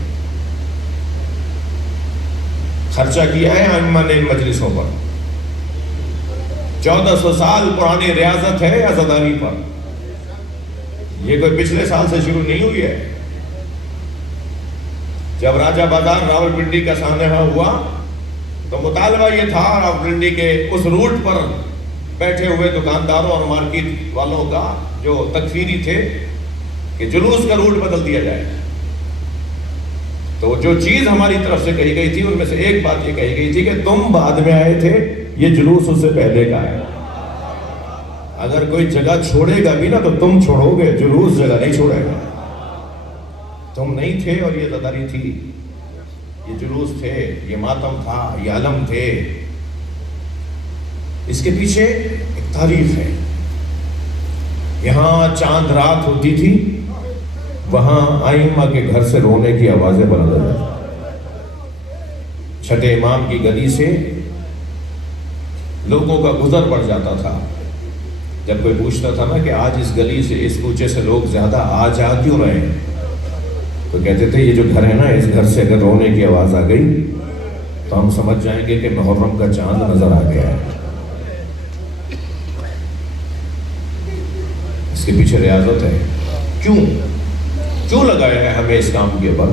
خرچہ کیا ہے ائمہ نے ان مجلسوں پر، 1400 سال پرانی ریاضت ہے عزاداری پر، یہ کوئی پچھلے سال سے شروع نہیں ہوئی ہے۔ جب راجہ بازار راولپنڈی کا سانحہ ہوا تو مطالبہ یہ تھا راولپنڈی کے اس روٹ پر بیٹھے ہوئے دکانداروں اور مارکیٹ والوں کا جو تکفیری تھے کہ جلوس کا روٹ بدل دیا جائے۔ تو جو چیز ہماری طرف سے کہی گئی تھی ان میں سے ایک بات یہ کہی گئی تھی کہ تم بعد میں آئے تھے، یہ جلوس اس سے پہلے کا ہے، اگر کوئی جگہ چھوڑے گا بھی نا تو تم چھوڑو گے، جلوس جگہ نہیں چھوڑے گا۔ تم نہیں تھے اور یہ عزاداری تھی، یہ جلوس تھے، یہ ماتم تھا، یہ علم تھے۔ اس کے پیچھے ایک تاریخ ہے۔ یہاں چاند رات ہوتی تھی، وہاں ائمہ کے گھر سے رونے کی آوازیں بلند ہو جاتی، چھٹے امام کی گلی سے لوگوں کا گزر بڑھ جاتا تھا۔ جب کوئی پوچھتا تھا نا کہ آج اس گلی سے، اس کوچے سے لوگ زیادہ آ جا کیوں رہے ہیں، تو کہتے تھے یہ جو گھر ہے نا، اس گھر سے اگر رونے کی آواز آ گئی تو ہم سمجھ جائیں گے کہ محرم کا چاند نظر آ گیا ہے۔ اس کے پیچھے ریاضت ہے۔ کیوں لگایا ہے ہمیں اس کام کے اوپر؟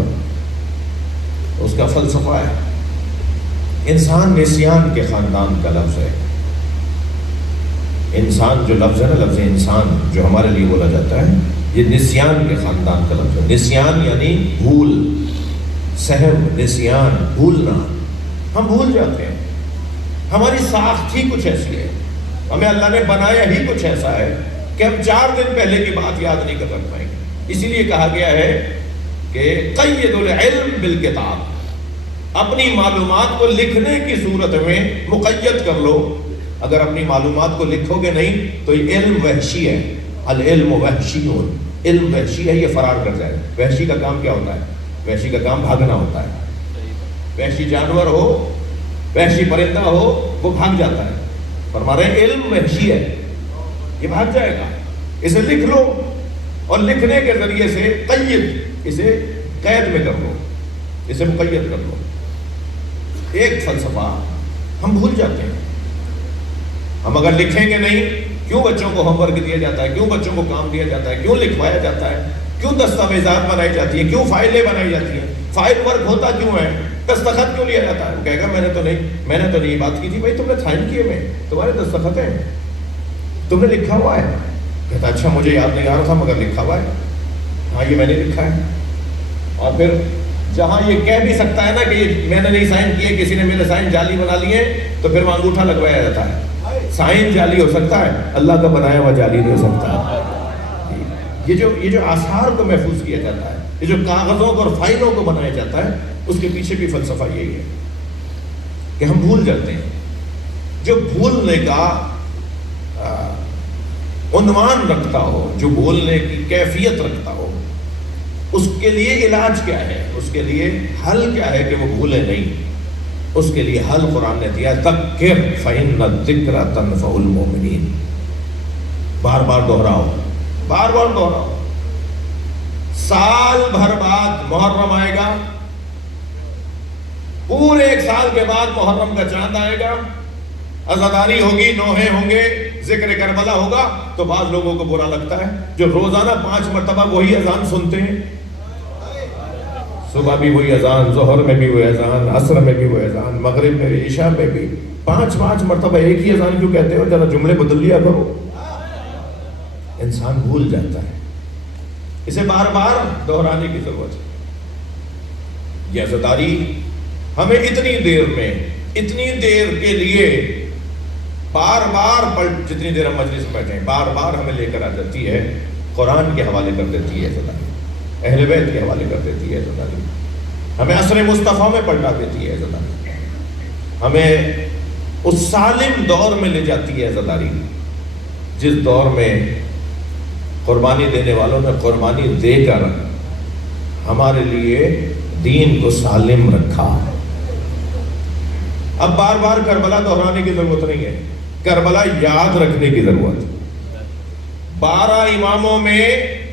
اس کا فلسفہ ہے۔ انسان نسیان کے خاندان کا لفظ ہے۔ انسان جو لفظ ہے نا، لفظ انسان جو ہمارے لیے بولا جاتا ہے، یہ نسیان کے خاندان کا لفظ ہے۔ نسیان یعنی بھول، سہو، نسیان، بھولنا۔ ہم بھول جاتے ہیں، ہماری ساخت ہی کچھ ایسی ہے۔ ہمیں اللہ نے بنایا ہی کچھ ایسا ہے کہ ہم 4 دن پہلے کی بات یاد نہیں کر پائیں گے. اسی لیے کہا گیا ہے کہ قید العلم بالکتاب، اپنی معلومات کو لکھنے کی صورت میں مقید کر لو. اگر اپنی معلومات کو لکھو گے نہیں تو یہ علم وحشی ہے. العلم وحشی، علم وحشی ہے، یہ فرار کر جائے. وحشی کا کام کیا ہوتا ہے؟ وحشی کا کام بھاگنا ہوتا ہے. وحشی جانور ہو، وحشی پرندہ ہو، وہ بھاگ جاتا ہے. فرما رہے ہیں علم وحشی ہے، یہ بھاگ جائے گا. اسے لکھ لو اور لکھنے کے ذریعے سے قید، اسے قید میں کر لو، اسے مقید کر لو. ایک فلسفہ ہم بھول جاتے ہیں. ہم اگر لکھیں گے نہیں، کیوں بچوں کو ہوم ورک دیا جاتا ہے، کیوں بچوں کو کام دیا جاتا ہے، کیوں لکھوایا جاتا ہے، کیوں دستاویزات بنائی جاتی ہیں، کیوں فائلیں بنائی جاتی ہیں، فائل ورک ہوتا کیوں ہے، دستخط کیوں لیا جاتا ہے؟ وہ کہے گا میں نے تو نہیں بات کی تھی. بھائی تم نے سائن کیے میں، تمہارے دستخط ہیں، تم نے لکھا ہوا ہے. کہتا اچھا مجھے یاد نہیں آ رہا تھا مگر لکھا ہوا ہے. ہاں یہ میں نے لکھا ہے. اور پھر جہاں یہ کہہ بھی سکتا ہے نا کہ میں نے نہیں سائن کیے، کسی نے میرے سائن جعلی بنا لیے، تو پھر وہاں انگوٹھا لگوایا جاتا ہے. سائن جعلی ہو سکتا ہے، اللہ کا بنایا ہوا جعلی نہیں ہو سکتا. یہ جو آثار کو محفوظ کیا جاتا ہے، یہ جو کاغذوں کو اور فائلوں کو بنایا جاتا ہے، اس کے پیچھے بھی فلسفہ یہی ہے کہ ہم بھول جاتے ہیں. جو بھولنے کا عنوان رکھتا ہو، جو بھولنے کی کیفیت رکھتا ہو، اس کے لیے علاج کیا ہے، اس کے لیے حل کیا ہے کہ وہ بھولے نہیں. اس کے لیے حل قرآن نے دیا، ذکر فإن الذکر تنفع المؤمنین. بار بار دہراؤ، بار بار دہراؤ. سال بھر بعد محرم آئے گا، پورے 1 سال کے بعد محرم کا چاند آئے گا، عزاداری ہوگی، نوحے ہوں گے، ذکر کربلا ہوگا. تو بعض لوگوں کو برا لگتا ہے جو روزانہ 5 مرتبہ وہی اذان سنتے ہیں، صبح بھی وہی اذان، ظہر میں بھی وہی اذان، عصر میں بھی وہی اذان، مغرب میں بھی، عشاء میں بھی 5 مرتبہ ایک ہی اذان کیوں کہتے ہو؟ ذرا جملے بدل لیا کرو. انسان بھول جاتا ہے. اسے بار بار دہرانے کی ضرورت ہے. یہ عزاداری ہمیں اتنی دیر کے لیے بار بار جتنی دیر ہم مجلس میں بیٹھے ہیں، بار بار ہمیں لے کر آ جاتی ہے، قرآن کے حوالے کر دیتی ہے عزاداری، اہل بیت کے حوالے کر دیتی ہے عزاداری، ہمیں عصر مصطفیٰ میں پلٹا دیتی ہے عزاداری، ہمیں اس سالم دور میں لے جاتی ہے عزاداری جس دور میں قربانی دینے والوں نے قربانی دے کر ہمارے لیے دین کو سالم رکھا. اب بار بار کربلا دہرانے کی ضرورت نہیں ہے، کربلا یاد رکھنے کی ضرورت. 12 اماموں میں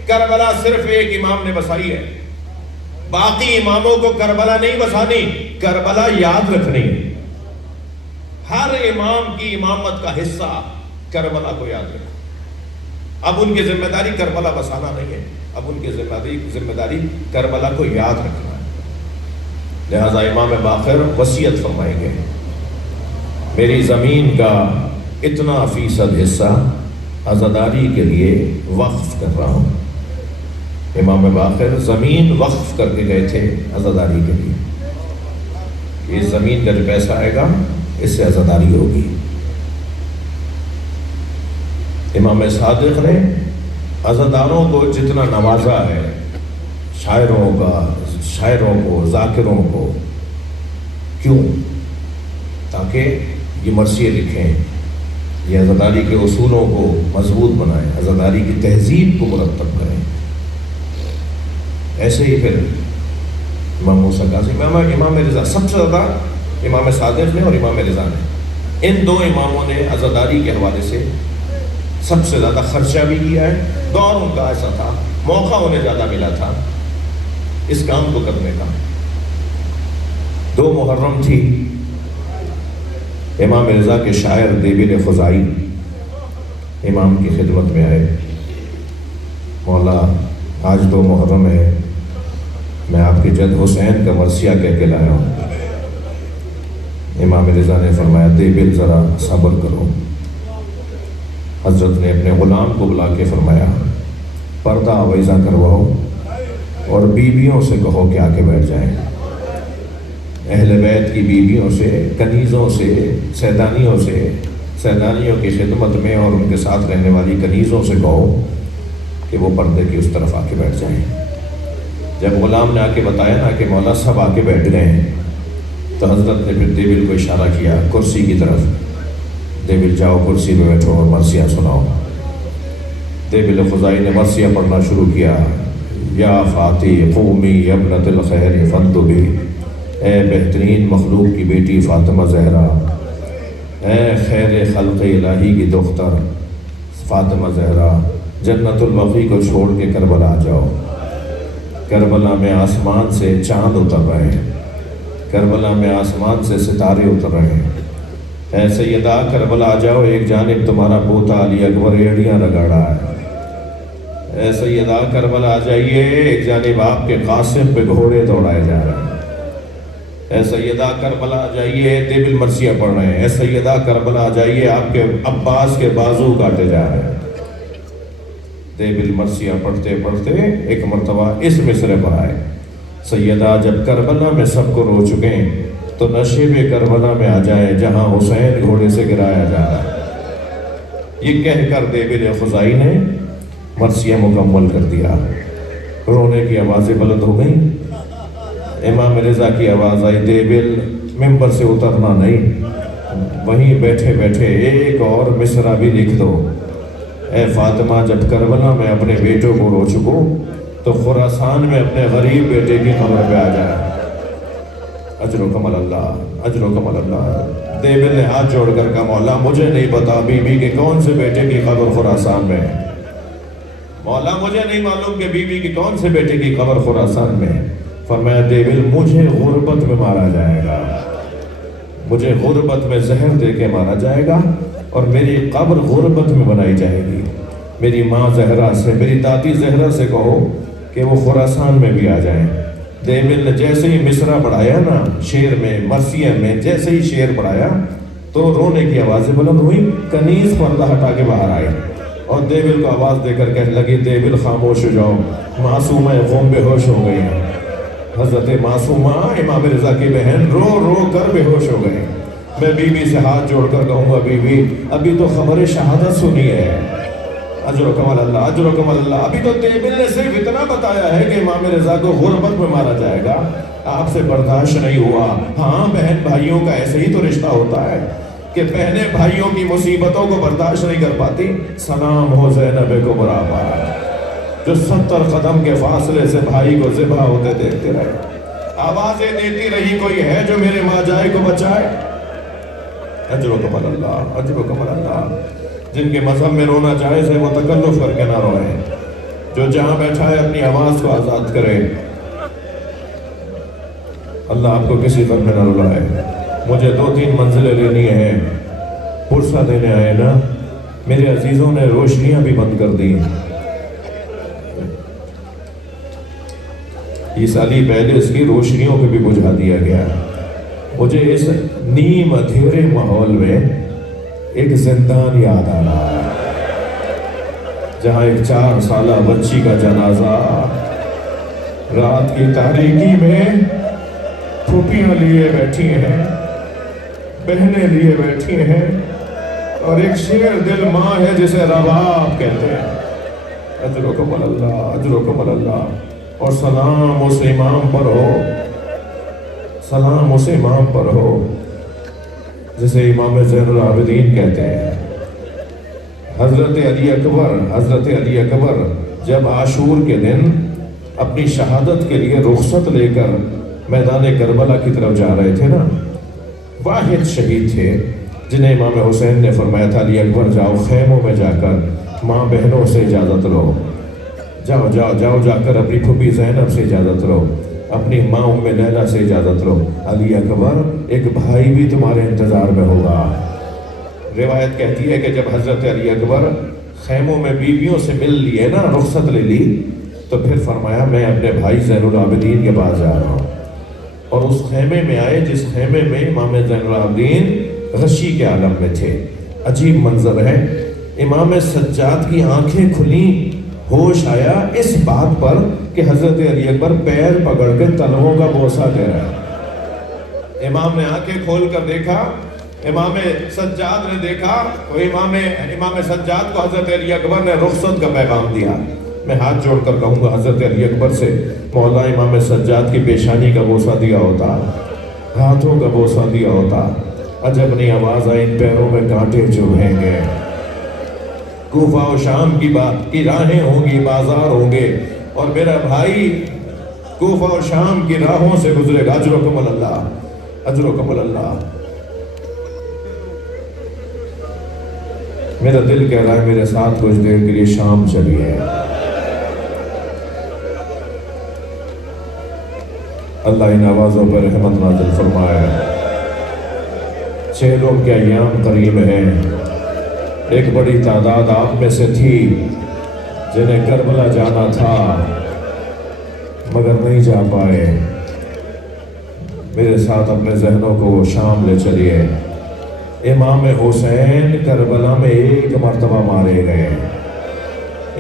کربلا صرف ایک امام نے بسائی ہے، باقی اماموں کو کربلا نہیں بسانی، کربلا یاد رکھنی ہے. ہر امام کی امامت کا حصہ کربلا کو یاد رکھنا. اب ان کی ذمہ داری کربلا بسانا نہیں ہے، اب ان کی ذمہ داری کربلا کو یاد رکھنا ہے. لہذا امام باقر وصیت فرمائیں گے، میری زمین کا اتنا فیصد حصہ عزاداری کے لیے وقف کر رہا ہوں. امام باقر زمین وقف کر کے گئے تھے عزاداری کے لیے. یہ زمین کا جو پیسہ آئے گا اس سے عزاداری ہوگی. امام صادق نے عزاداروں کو جتنا نوازا ہے، شاعروں کو، ذاکروں کو، کیوں؟ تاکہ یہ مرثیے لکھیں، یہ عزاداری کے اصولوں کو مضبوط بنائیں، عزاداری کی تہذیب کو مرتب کریں. ایسے ہی پھر امام موسیٰ کاظم، امام رضا، سب سے زیادہ امام صادق نے اور امام رضا نے، ان 2 اماموں نے عزاداری کے حوالے سے سب سے زیادہ خرچہ بھی کیا ہے. دور ان کا ایسا تھا، موقع انہیں زیادہ ملا تھا اس کام کو کرنے کا. 2 محرم تھی، امام رضا کے شاعر دیبل خزائی امام کی خدمت میں آئے. مولا آج 2 محرم ہے، میں آپ کے جد حسین کا مرثیہ کہہ کے لایا ہوں. امام رضا نے فرمایا دیبل ذرا صبر کرو. حضرت نے اپنے غلام کو بلا کے فرمایا پردہ آویزہ کرواؤ اور بیویوں سے کہو کہ آ کے بیٹھ جائیں. اہل بیت کی بیویوں سے، کنیزوں سے، سیدانیوں سے، سیلانیوں کی خدمت میں اور ان کے ساتھ رہنے والی کنیزوں سے کہو کہ وہ پردے کی اس طرف آ کے بیٹھ جائیں۔ جب غلام نے آ کے بتایا نا کہ مولا صاحب آ کے بیٹھ گئے ہیں، تو حضرت نے پھر دیول کو اشارہ کیا کرسی کی طرف، دیول جاؤ کرسی پہ بیٹھو اور مرثیہ سناؤ۔ دیول خزائی نے مرثیہ پڑھنا شروع کیا، یا فاتح قومی ابنت الخیر فانتبی، اے بہترین مخلوق کی بیٹی فاطمہ زہرا، اے خیر خلق الہی کی دختر فاطمہ زہرا، جنت البقیع کو چھوڑ کے کربلا آ جاؤ۔ کربلا میں آسمان سے چاند اتر رہے ہیں، کربلا میں آسمان سے ستارے اتر رہے ہیں۔ اے سیدہ کربلا آ جاؤ، ایک جانب تمہارا پوتا علی اکبر ایڑیاں رگڑ رہا ہے۔ اے سیدہ کربلا آ جائیے، ایک جانب آپ کے قاسم پہ گھوڑے دوڑائے جا رہے ہیں۔ اے سیدہ کربلا آ جائیے، دیول مرثیہ پڑھ رہے ہیں۔ اے سیدہ کربلا آ جائیے، آپ کے عباس کے بازو کاٹے جا رہے ہیں۔ دیول مرثیہ پڑھتے پڑھتے ایک مرتبہ اس مصرے پر آئے، سیدہ جب کربلا میں سب کو رو چکے تو نشیب کربلا میں آ جائیں جہاں حسین گھوڑے سے گرایا جا رہا ہے۔ یہ کہہ کر دیول خزائی نے مرثیہ مکمل کر دیا۔ رونے کی آوازیں بلند ہو گئیں، امام رضا کی آواز آئی، دیول ممبر سے اترنا نہیں، وہیں بیٹھے بیٹھے ایک اور مصرع بھی لکھ دو۔ اے فاطمہ جب کربلا میں اپنے بیٹوں کو رو چکو تو خراسان میں اپنے غریب بیٹے کی خبر پہ آ جائے۔ اجر و کمل اللہ، اجر و کمل اللہ۔ دیول نے ہاتھ جوڑ کر کہا، مولا مجھے نہیں پتا بی بی کے کون سے بیٹے کی خبر خراسان میں ہے، مولا مجھے نہیں معلوم کہ بی بی کی کون سے بیٹے کی خبر خراسان میں ہے۔ فرمایا دیول مجھے غربت میں مارا جائے گا، مجھے غربت میں زہر دے کے مارا جائے گا اور میری قبر غربت میں بنائی جائے گی۔ میری ماں زہرا سے، میری دادی زہرا سے کہو کہ وہ خراسان میں بھی آ جائیں۔ دیول نے جیسے ہی مصرع پڑھایا نا شعر میں، مرثیہ میں جیسے ہی شعر پڑھایا تو رونے کی آوازیں بلند ہوئی، کنیز پردہ ہٹا کے باہر آئے اور دیول کو آواز دے کر کہنے لگی، دیول خاموش ہو جاؤ، معصومہ قوم بے ہوش ہو گئی ہیں۔ حضرت معصومہ امام رضا کی بہن رو رو کر بے ہوش ہو گئے۔ میں بی بی سے ہاتھ جوڑ کر کہوں گا، بی بی ابھی تو خبر شہادت سنی ہے۔ اجر و کمال اللہ، اجر و کمال اللہ۔ ابھی تو دیول نے صرف اتنا بتایا ہے کہ امام رضا کو غربت میں مارا جائے گا، آپ سے برداشت نہیں ہوا۔ ہاں بہن بھائیوں کا ایسے ہی تو رشتہ ہوتا ہے کہ بہنیں بھائیوں کی مصیبتوں کو برداشت نہیں کر پاتی۔ سلام ہو زینب کبریٰ پر جو 70 قدم کے فاصلے سے بھائی کو ذبح ہوتے دیکھتے رہے، آوازیں دیتی رہی، کوئی ہے جو میرے ماں جائے کو بچائے۔ اجر و کمال اللہ، اجر و کمال اللہ۔ جن کے مذہب میں رونا جائز ہے وہ تکلف کر کے نہ روئے، جو جہاں بیٹھا ہے اپنی آواز کو آزاد کرے۔ اللہ آپ کو کسی طرح میں نہ رلائے۔ مجھے 2-3 منزلیں لینی ہیں، پرسہ دینے آئے نا، میرے عزیزوں نے روشنیاں بھی بند کر دی۔ 30 سالی پہلے اس کی روشنیوں کو بھی بجھا دیا گیا۔ مجھے اس نیم اندھیرے ماحول میں ایک زندان یاد آ رہا ہے جہاں ایک 4 سالہ بچی کا جنازہ رات کی تاریکی میں پھوپھیاں لیے بیٹھی ہیں، بہنیں لیے بیٹھی ہیں اور ایک شیر دل ماں ہے جسے رباب کہتے ہیں۔ اجر و کمال اللہ، اجر و کمال اللہ۔ اور سلام اس امام پر ہو، سلام اس امام پر ہو جسے امام زین العابدین کہتے ہیں۔ حضرت علی اکبر، حضرت علی اکبر جب عاشور کے دن اپنی شہادت کے لیے رخصت لے کر میدان کربلا کی طرف جا رہے تھے نا، واحد شہید تھے جنہیں امام حسین نے فرمایا تھا، علی اکبر جاؤ خیموں میں جا کر ماں بہنوں سے اجازت لو، جاؤ جاؤ جاؤ جا کر اپنی پھوپھی زینب سے اجازت لو، اپنی ماں ام لیلہ سے اجازت لو، علی اکبر ایک بھائی بھی تمہارے انتظار میں ہوگا۔ روایت کہتی ہے کہ جب حضرت علی اکبر خیموں میں بیویوں سے مل لیے نا، رخصت لے لی، تو پھر فرمایا میں اپنے بھائی زین العابدین کے پاس جا رہا ہوں، اور اس خیمے میں آئے جس خیمے میں امام زین العابدین غشی کے عالم میں تھے۔ عجیب منظر ہے، امام سجاد کی آنکھیں کھلیں، ہوش آیا اس بات پر کہ حضرت علی اکبر پیر پکڑ کے تلووں کا بوسہ دے رہا ہے۔ امام نے آنکھیں کھول کر دیکھا، امام سجاد نے دیکھا تو امام سجاد کو حضرت علی اکبر نے رخصت کا پیغام دیا. میں ہاتھ جوڑ کر کہوں گا حضرت علی اکبر سے مولا امام سجاد کی پیشانی کا بوسہ دیا ہوتا, ہاتھوں کا بوسہ دیا ہوتا, عجب نہیں آواز آئی ان پیروں میں کانٹے چبھیں گے. کوفہ و شام کی راہیں ہوں گی, بازار ہوں گے, اور میرا بھائی کوفہ و شام کی راہوں سے گزرے گا. اجرکم اللہ, اجرکم اللہ. میرا دل کہہ رہا ہے میرے ساتھ کچھ دیر کے لیے شام چلیے. اللہ ان آوازوں پر رحمت نازل فرمائے. 6 لوگ کے ایام قریب ہیں. ایک بڑی تعداد آپ میں سے تھی جنہیں کربلا جانا تھا مگر نہیں جا پائے. میرے ساتھ اپنے ذہنوں کو شام لے چلیے. امام حسین کربلا میں 1 مرتبہ مارے گئے.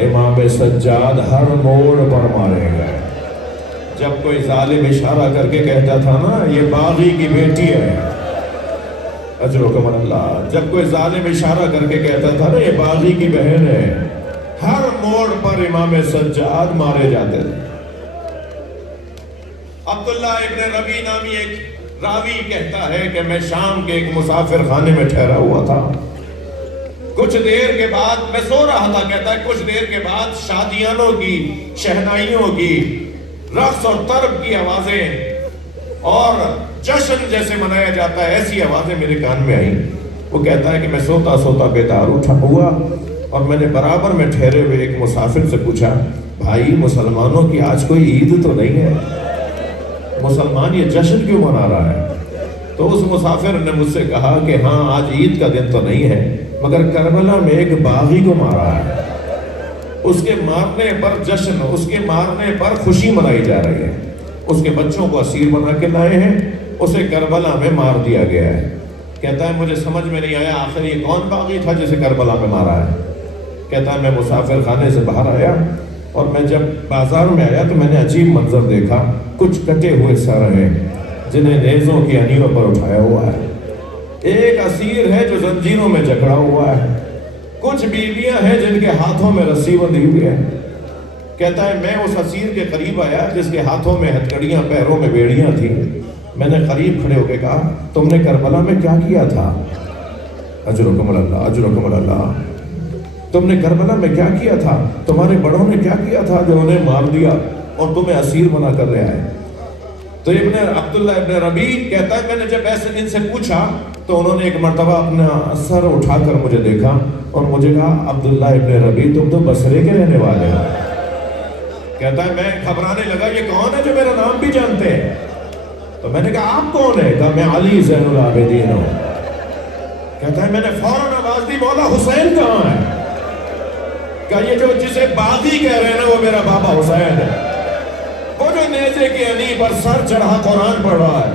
امام سجاد ہر موڑ پر مارے گئے. جب کوئی ظالم اشارہ کر کے کہتا تھا نا یہ باغی کی بیٹی ہے, اجرکم اللہ, جب کوئی ظالم اشارہ کر کے کہتا تھا نا یہ باغی کی بہن ہے, ہر موڑ پر امام سجاد مارے جاتے تھے. عبداللہ ابن ربی نامی ایک راوی کہتا ہے کہ میں شام کے ایک مسافر خانے میں ٹھہرا ہوا تھا. کچھ دیر کے بعد میں سو رہا تھا, کہتا ہے کچھ دیر کے بعد شادیانوں کی, شہنائیوں کی, رقص اور طرب کی آوازیں اور جشن جیسے منایا جاتا ہے ایسی آوازیں میرے کان میں آئیں. وہ کہتا ہے کہ میں سوتا سوتا بیدار اٹھا ہوا اور میں نے برابر میں ٹھہرے ہوئے ایک مسافر سے پوچھا, بھائی مسلمانوں کی آج کوئی عید تو نہیں ہے, مسلمان یہ جشن کیوں منا رہا ہے؟ تو اس مسافر نے مجھ سے کہا کہ ہاں آج عید کا دن تو نہیں ہے مگر کربلا میں ایک باغی کو مارا ہے, اس کے مارنے پر جشن, اس کے مارنے پر خوشی منائی جا رہی ہے. اس کے بچوں کو اسیر بنا کے لائے ہیں, اسے کربلا میں مار دیا گیا ہے. کہتا ہے مجھے سمجھ میں نہیں آیا آخر یہ کون باغی تھا جسے کربلا میں مارا ہے. کہتا ہے میں مسافر خانے سے باہر آیا اور میں جب بازار میں آیا تو میں نے عجیب منظر دیکھا. کچھ کٹے ہوئے سر ہیں جنہیں نیزوں کی انیوں پر اٹھایا ہوا ہے. ایک اسیر ہے جو زنجیروں میں جکڑا ہوا ہے. کچھ بیویاں ہیں جن کے ہاتھوں میں رسی بندھی ہوئی ہے. کہتا ہے میں اس اسیر کے قریب آیا جس کے ہاتھوں میں ہتھکڑیاں, پیروں میں بیڑیاں تھیں. میں نے قریب کھڑے ہو کے کہا تم نے کربلا میں کیا کیا تھا؟ اجرکم اللہ, اجرکم اللہ. تم نے کربلا میں کیا کیا تھا؟ تمہارے بڑوں نے کیا کیا تھا جو انہیں مار دیا اور تمہیں اسیر بنا کر لے آئے؟ تو عبداللہ ابن ربی کہتا ہے میں نے جب ایسے ان سے پوچھا تو انہوں نے ایک مرتبہ اپنا سر اٹھا کر مجھے دیکھا اور مجھے کہا عبداللہ ابن ربی تم تو بصرے کے رہنے والے ہو. کہتا ہے میں گھبرانے لگا یہ کون ہے جو میرا نام بھی جانتے ہیں؟ تو میں نے کہا آپ کون ہے؟ کہا میں علی زین العابدین ہوں. کہتا ہے میں نے فوراً آواز دی مولا حسین کہاں ہے؟ کہا یہ جو جسے باغی کہہ رہے ہیں نا وہ میرا بابا حسین ہے, وہ جو نیزے کی انی پر سر چڑھا قرآن پڑھ رہا ہے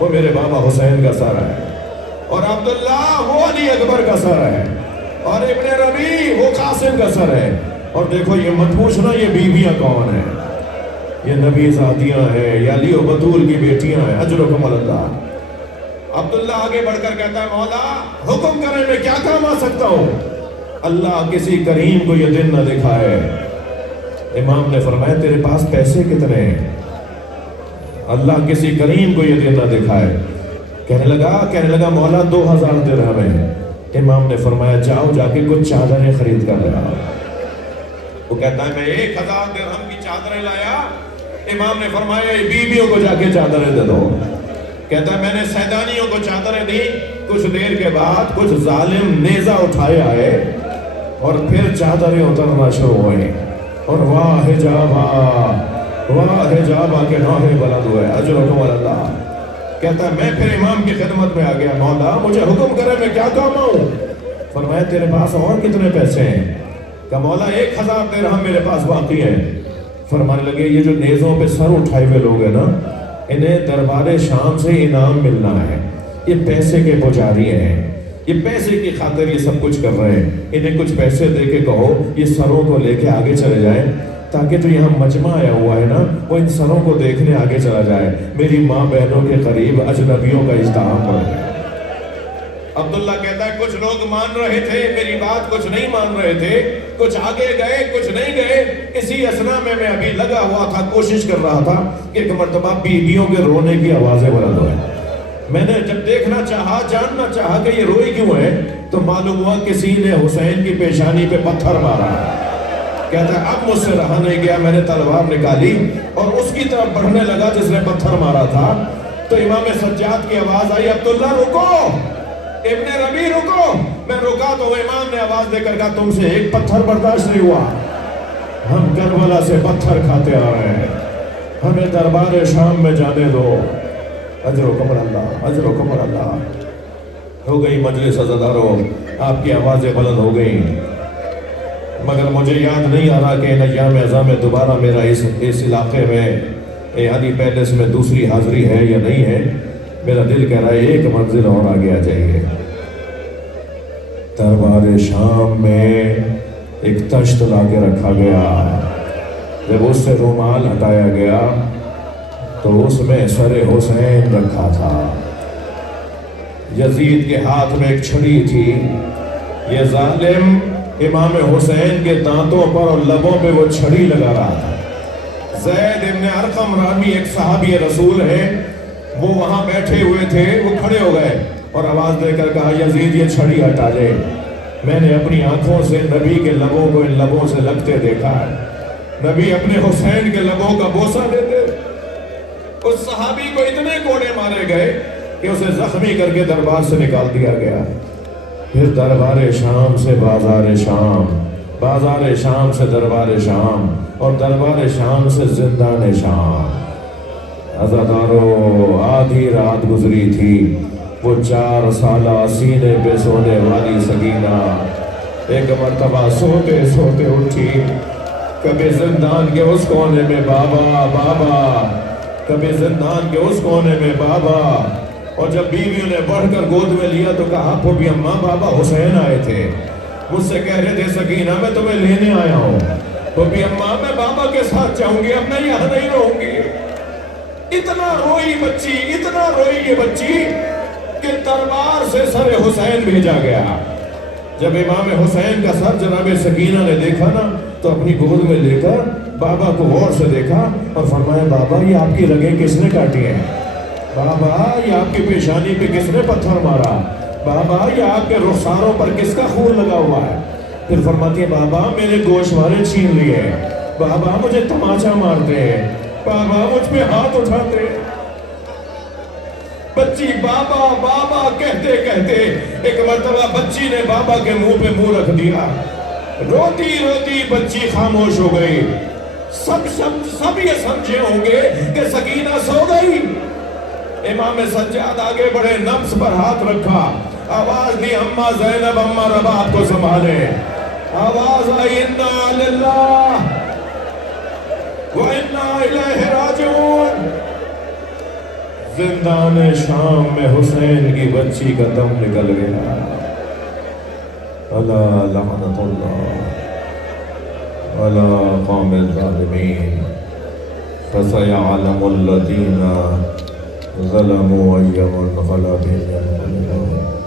وہ میرے بابا حسین کا سر ہے, اور عبداللہ وہ علی اکبر کا سر ہے, اور ابن ربی وہ قاسم کا سر ہے. اور دیکھو یہ مت پوچھنا یہ بیویاں کون ہیں, یہ نبی زادیاں ہیں, یہ علی و بطول کی بیٹیاں ہیں. اجرکم اللہ. عبداللہ آگے بڑھ کر کہتا ہے مولا حکم کریں میں کیا کام آ سکتا ہوں؟ اللہ کسی کریم کو یہ دن نہ دکھائے. امام نے فرمایا تیرے پاس پیسے کتنے ہیں؟ اللہ کسی کریم کو یہ دن نہ دکھائے. کہنے لگا مولا 2000 درہم ہیں. امام نے فرمایا جاؤ جا کے کچھ چادریں خرید کر لے آؤ. وہ کہتا ہے میں 1000 درہم کی چادریں لایا. امام نے فرمایا بیویوں کو جا کے چادریں دے دو. کہتا ہے میں نے سیدانیوں کو چادریں دی. کچھ دیر کے بعد کچھ ظالم نیزہ اٹھائے آئے اور پھر چادریں اترنا شروع ہوئیں, اور واہ حجابہ کے نوحے بلند ہوئے. اجرکم اللہ. کہتا ہے میں پھر امام کی خدمت میں آ گیا, مولا مجھے حکم کرے میں کیا کام آؤں؟ فرمایا تیرے پاس اور کتنے پیسے ہیں؟ کہ مولا 1000 درہم میرے پاس باقی ہے. فرمانے لگے یہ جو نیزوں پہ سر اٹھائے ہوئے لوگ ہیں نا انہیں دربار شام سے انعام ملنا ہے. یہ پیسے کے پجاری ہیں, یہ پیسے کی خاطر یہ سب کچھ کر رہے ہیں. انہیں کچھ پیسے دے کے کہو یہ سروں کو لے کے آگے چلے جائیں تاکہ جو یہاں مجمع آیا ہوا ہے نا وہ ان سروں کو دیکھنے آگے چلا جائے. میری ماں بہنوں کے قریب اجنبیوں کا ازدحام بڑھ گیا. عبداللہ کہتا ہے کچھ لوگ مان رہے تھے میری بات، کچھ نہیں مان رہے تھے، کچھ آگے گئے کچھ نہیں گئے۔ اسی اثنا میں ابھی لگا ہوا تھا، کوشش کر رہا تھا کہ ایک مرتبہ بیویوں کے رونے کی آوازیں بلند ہوئے۔ میں نے جب دیکھنا چاہا، جاننا چاہا کہ یہ روئی کیوں ہے، تو معلوم ہوا کسی نے حسین کی پیشانی پہ پتھر مارا۔ کہتا ہے اب مجھ سے رہا نہیں گیا، میں نے تلوار نکالی اور اس کی طرف بڑھنے لگا جس نے پتھر مارا تھا۔ تو امام سجاد کی آواز آئی عبداللہ رکو، ابن ربی رکو۔ میں رکا تو امام نے آواز دے کر کہا تم سے ایک پتھر برداشت نہیں ہوا، ہم کربلا سے پتھر کھاتے آ رہے ہیں، ہمیں دربار شام میں جانے دو۔ اجرکم اللہ، اجرکم اللہ۔ ہو گئی مجلس عزاداروں، آپ کی آوازیں بلند ہو گئیں، مگر مجھے یاد نہیں آ رہا کہ ان ایام اعظام میں دوبارہ میرا اس علاقے میں علی پیلس میں دوسری حاضری ہے یا نہیں ہے۔ میرا دل کہہ رہا ہے ایک منزل اور آگے آ جائیے۔ دربار شام میں ایک تشت لا کے رکھا گیا، جب اس سے رومال ہٹایا گیا تو اس میں سر حسین رکھا تھا۔ یزید کے ہاتھ میں ایک چھڑی تھی، یہ ظالم امام حسین کے دانتوں پر اور لبوں پہ وہ چھڑی لگا رہا تھا۔ زید ابن ارقم رامی ایک صحابی رسول ہے، وہ وہاں بیٹھے ہوئے تھے، وہ کھڑے ہو گئے اور آواز دے کر کہا یزید یہ چھڑی ہٹا لے، میں نے اپنی آنکھوں سے نبی کے لبوں کو ان لبوں سے لگتے دیکھا ہے، نبی اپنے حسین کے لبوں کا بوسہ دیتے۔ اس صحابی کو اتنے کوڑے مارے گئے کہ اسے زخمی کر کے دربار سے نکال دیا گیا۔ پھر دربار شام سے بازار شام، بازار شام سے دربار شام، اور دربار شام سے زندان شام۔ عزادارو آدھی رات گزری تھی، وہ 4 سالہ سینے پہ سونے والی سکینہ ایک مرتبہ سوتے سوتے اٹھی، کبھی زندان کے اس کونے میں بابا بابا، کبھی زندان کے اس کونے میں بابا، اور جب بیویوں نے بڑھ کر گود میں لیا تو کہا پھوپھی اماں بابا حسین آئے تھے، مجھ سے کہہ رہے تھے سکینہ میں تمہیں لینے آیا ہوں۔ پھوپھی اماں میں بابا کے ساتھ جاؤں گی، اب میں یہاں نہیں رہوں گی۔ اتنا روئی بچی، اتنا روئی یہ بچی کہ دربار سے سر حسین بھیجا گیا۔ جب امام حسین کا سر جناب سکینہ نے دیکھا نا تو اپنی گود میں لے کر بابا کو غور سے دیکھا اور فرمایا بابا یہ آپ کی رگیں کس نے کاٹی ہیں؟ بابا یہ آپ کی پیشانی پہ کس نے پتھر مارا؟ بابا یہ آپ کے رخساروں پر کس کا خون لگا ہوا ہے؟ پھر فرماتی ہے بابا میرے گوشوارے چھین لیے، بابا مجھے تماچا مارتے ہیں، بابا مجھ پہ ہاتھ اٹھاتے۔ بچی بابا بابا کہتے کہتے ایک مرتبہ بچی نے بابا کے منہ پہ منہ رکھ دیا، روتی روتی بچی خاموش ہو گئی۔ سب یہ سمجھے ہوں گے کہ سکینہ سو گئی۔ امام سجاد آگے بڑھے، نفس پر ہاتھ رکھا، آواز دی اماں زینب اماں رباب کو سنبھالے، آواز آئی انا للہ وَإِنَّا إِلَيْهِ رَاجِعُونَ۔ زندان شام میں حسین کی بچی کا دم نکل گیا۔ الا لعنت اللہ علی قوم الظالمین فسيعلم الذین ظلموا أي منقلب ينقلبون۔